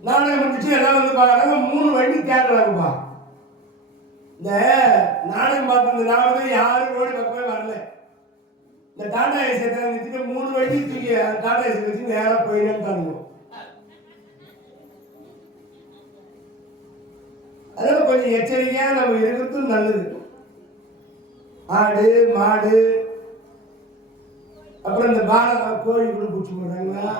நாடகம் முடிச்சு எல்லாம் வந்து பாக்குறாங்க. 3 வண்டி தேடுறாங்கப்பா. இந்த நாடகம் பார்த்து நாடகம் யாரும் ரோடு பக்கமே வரல. இந்த டாடா ஏசி நிறுத்திட்டு 3 வண்டி தூக்கி டாடா ஏசி வச்சு நேரா போயிடணும். அதனால கொஞ்சம் எச்சரிக்கையா நம்ம இருக்கிறதும் நல்லது. ஆடு மாடு அப்புறம் இந்த பாரத கோழி கூட பிடிச்சி போடுறாங்களா,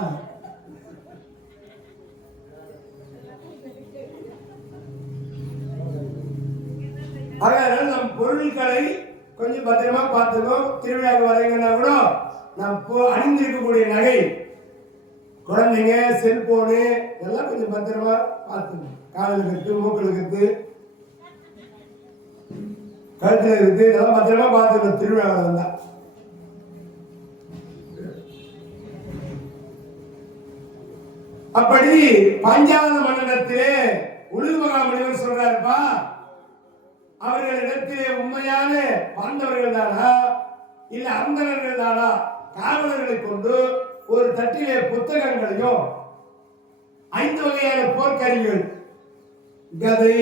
அதனால நம்ம பொருட்களை கொஞ்சம் பத்திரமா பார்த்துக்கணும். திருவிழாவுக்கு வரீங்கன்னா கூட நம்ம அணிந்திருக்கக்கூடிய நகை, குழந்தைங்க, செல்போனு இதெல்லாம் கொஞ்சம் பத்திரமா பார்த்துக்கணும். காலில் இருக்கு, மூக்கில் இருக்கு, கழுத்துல இருக்கு, இதெல்லாம் பத்திரமா பார்த்துக்கணும் திருவிழாவில் வந்தா. அப்படி பஞ்சாத மண்டலத்திலே உலகமகா முனிவர் சொல்றாருப்பா, அவர்களிடத்திலே உண்மையான பாண்டவர்கள் தானா இல்ல அந்தணர்கள் தானா, காவலர்களை கொண்டு ஒரு தட்டிலே புத்தகங்களையும் 5 வகையான போர்க்கருவிகள், கதை,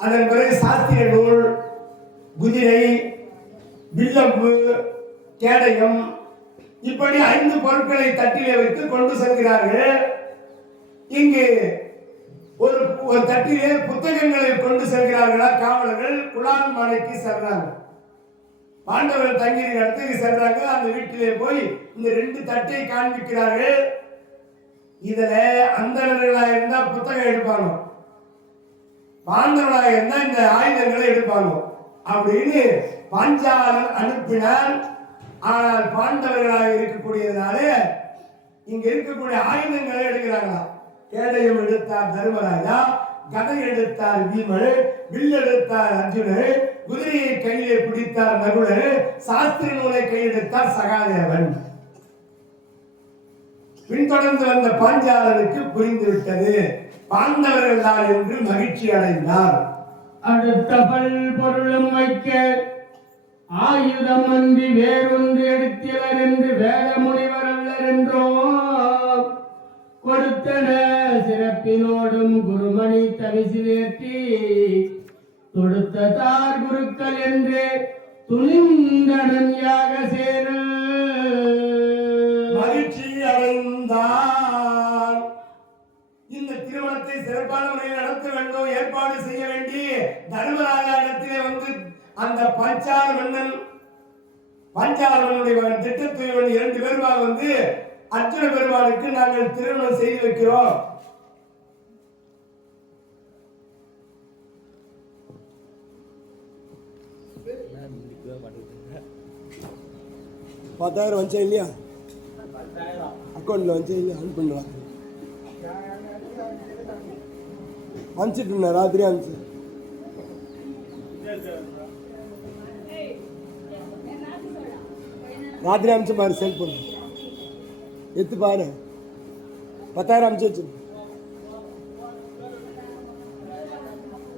அதன் பிறகு சாஸ்திர நூல், குதிரை, வில்லம்பு, கேடயம், இப்படி 5 பொருட்களை தட்டிலே வைத்து கொண்டு செல்கிறார்கள். இங்கு ஒரு தட்டிலே புத்தகங்களை கொண்டு செல்கிறார்களா காவலர்கள். குலான் மலைக்கு செல்றாங்க. பாண்டவர்கள் தங்கிய இடத்துக்கு செல்றாங்க. அந்த வீட்டிலே போய் இந்த 2 தட்டை காண்பிக்கிறார்கள். இதுல அந்தணர்களாக இருந்தா புத்தகம் எடுப்பாங்க, பாண்டவர்களாக இருந்தா இந்த ஆயுதங்களை எடுப்பாங்க அப்படின்னு பாஞ்சாலன் அனுப்பினார். ஆனால் பாண்டவர்களாக இருக்கக்கூடியதுனால இங்க இருக்கக்கூடிய ஆயுதங்களை எடுக்கிறாங்களா. கேடயம் எடுத்தார் தர்மராஜா, கதை எடுத்தார் பீமன், வில் எடுத்தார் அர்ஜுனன், குதிரையை கையிலே பிடித்தார் நகுலன், சாஸ்திர நூலை கையெடுத்தார் சகாதேவன். பின்தொடர்ந்து வந்த பாஞ்சாலனுக்கு புரிந்துவிட்டது, பாண்டவர்கள் தான் என்று மகிழ்ச்சி அடைந்தார். அடுத்த பல் பொருளும் வைக்க ஆயுதம் அன்றி வேறொன்று எடுத்திலர் என்று வேத முனிவர் அல்லர் என்றோ கொடுத்தன சிறப்பினோடும் குருமணி தவிசிலேற்றி தொடுத்த தார் குருக்கள் என்று துணிந்தனன் யாகசேன மகிழ்ச்சி அடைந்தார். இந்த திருமணத்தை சிறப்பான முறையில் நடத்த வேண்டும், ஏற்பாடு செய்ய வேண்டி தர்மராஜா இடத்திலே வந்து அந்த பஞ்சால மன்னன், பஞ்சால மன்னனுடைய திட்டத்துவன் 2 பேருமாக வந்து அர்ஜுன பெருமானுக்கு நாங்கள் திருமணம் செய்து வைக்கிறோம். $10,000 வந்துச்சா இல்லையா, அக்கௌண்ட்ல வந்துச்சா இல்லையா, அனுப்பிடுறாங்க. அனுப்பிச்சிட்டு இருந்தேன், ராத்திரி அனுப்பிச்சு. ராத்திரி அனுப்பிச்சு பாரு, செல்போன் எடுத்து பாரு. 10,000 அனுப்பிச்சு வச்சு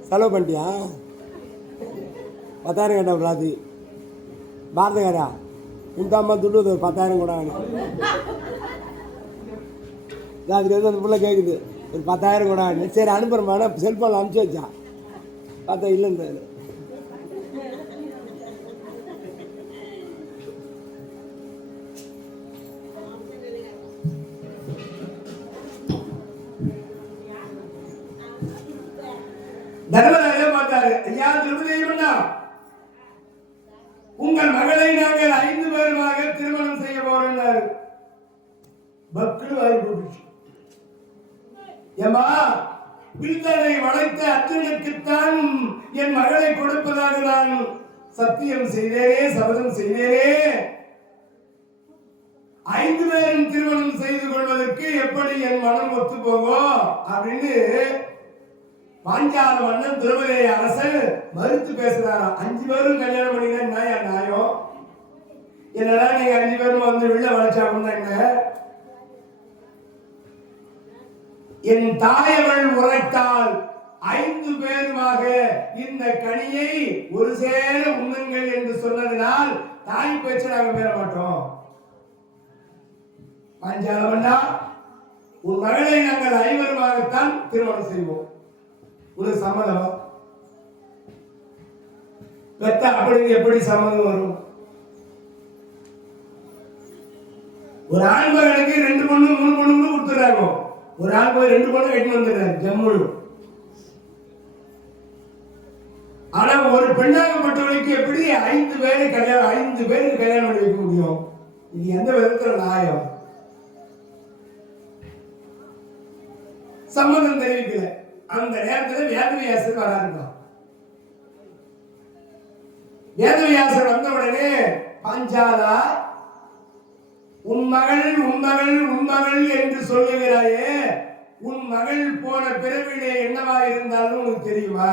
செலவு பண்ணிட்டியா? 10,000 கேட்டா ராத்திரி பாரதகாரா உண்டாமா துட்டு 10,000 கூட ராத்திரி வந்து அந்த பிள்ளை கேட்குது ஒரு 10,000 கூட. சரி அனுப்புறேன், செல்போனில் அனுப்பிச்சு வச்சான், பார்த்தா இல்லைன்றாரு. ஐயா திருமதி உங்கள் மகளை நாங்கள் 5 பேருமாக திருமணம் செய்ய போறோம்னாரு. பக்குனு வாரி போட்டுச்சு. ஏமா பிள்ளையை வளைத்த அர்ஜுனுக்குத்தான் என் மகளை கொடுப்பதாக நான் சத்தியம் செய்தேனே, சபதம் செய்தேனே. 5 பேரும் திருமணம் செய்து கொள்வதற்கு எப்படி என் மனம் ஒத்து போகும் அப்படின்னு பாஞ்சால மன்னன் திரௌபதி அரசன் மறுத்து பேசுறாராம். 5 பேரும் கல்யாணம் பண்ணினா என் நியாயம்? என்னடா நீங்க 5 பேரும் வந்து உள்ள வளைச்சாங்கன்னா என்ன? என் தாயவள் உரைத்தால் 5 பேருமாக இந்த கனியை ஒரு சேர உண்ணுங்கள் என்று சொன்னதினால் தாய் பேச்சு நாங்க மீற மாட்டோம். பாஞ்சால மன்னா, உன் மகளை நாங்கள் 5 பேருமாகத்தான் திருமணம் செய்வோம். உனக்கு சம்மதம்? பெத்த அப்படி எப்படி சம்மதம் வரும்? ஒரு ஆண் மகனுக்கு 2 பொண்ணு 3 பொண்ணு கொடுத்துறாங்க. ஒரு ஆண் போய் 2 பொண்ணு கட்டி வந்துடுறாரு ஜம்முழு. ஆனா ஒரு பெண்ணாகப்பட்டவனுக்கு எப்படி 5 பேருக்கு கல்யாணம் பண்ணி வைக்க முடியும்? இது எந்த விதத்துல நியாயம்? சம்மதம் தெரிவிக்கல. அந்த நேரத்தில் வேதவியாசர் வராருக்கலாம். வேதவியாசர் வந்த உடனே பாஞ்சாலா, உன் மகள் என்று சொல்லுகிறாயே, உன் மகள் போன பிறவிலே என்னவா இருந்தாலும் உனக்கு தெரியுமா?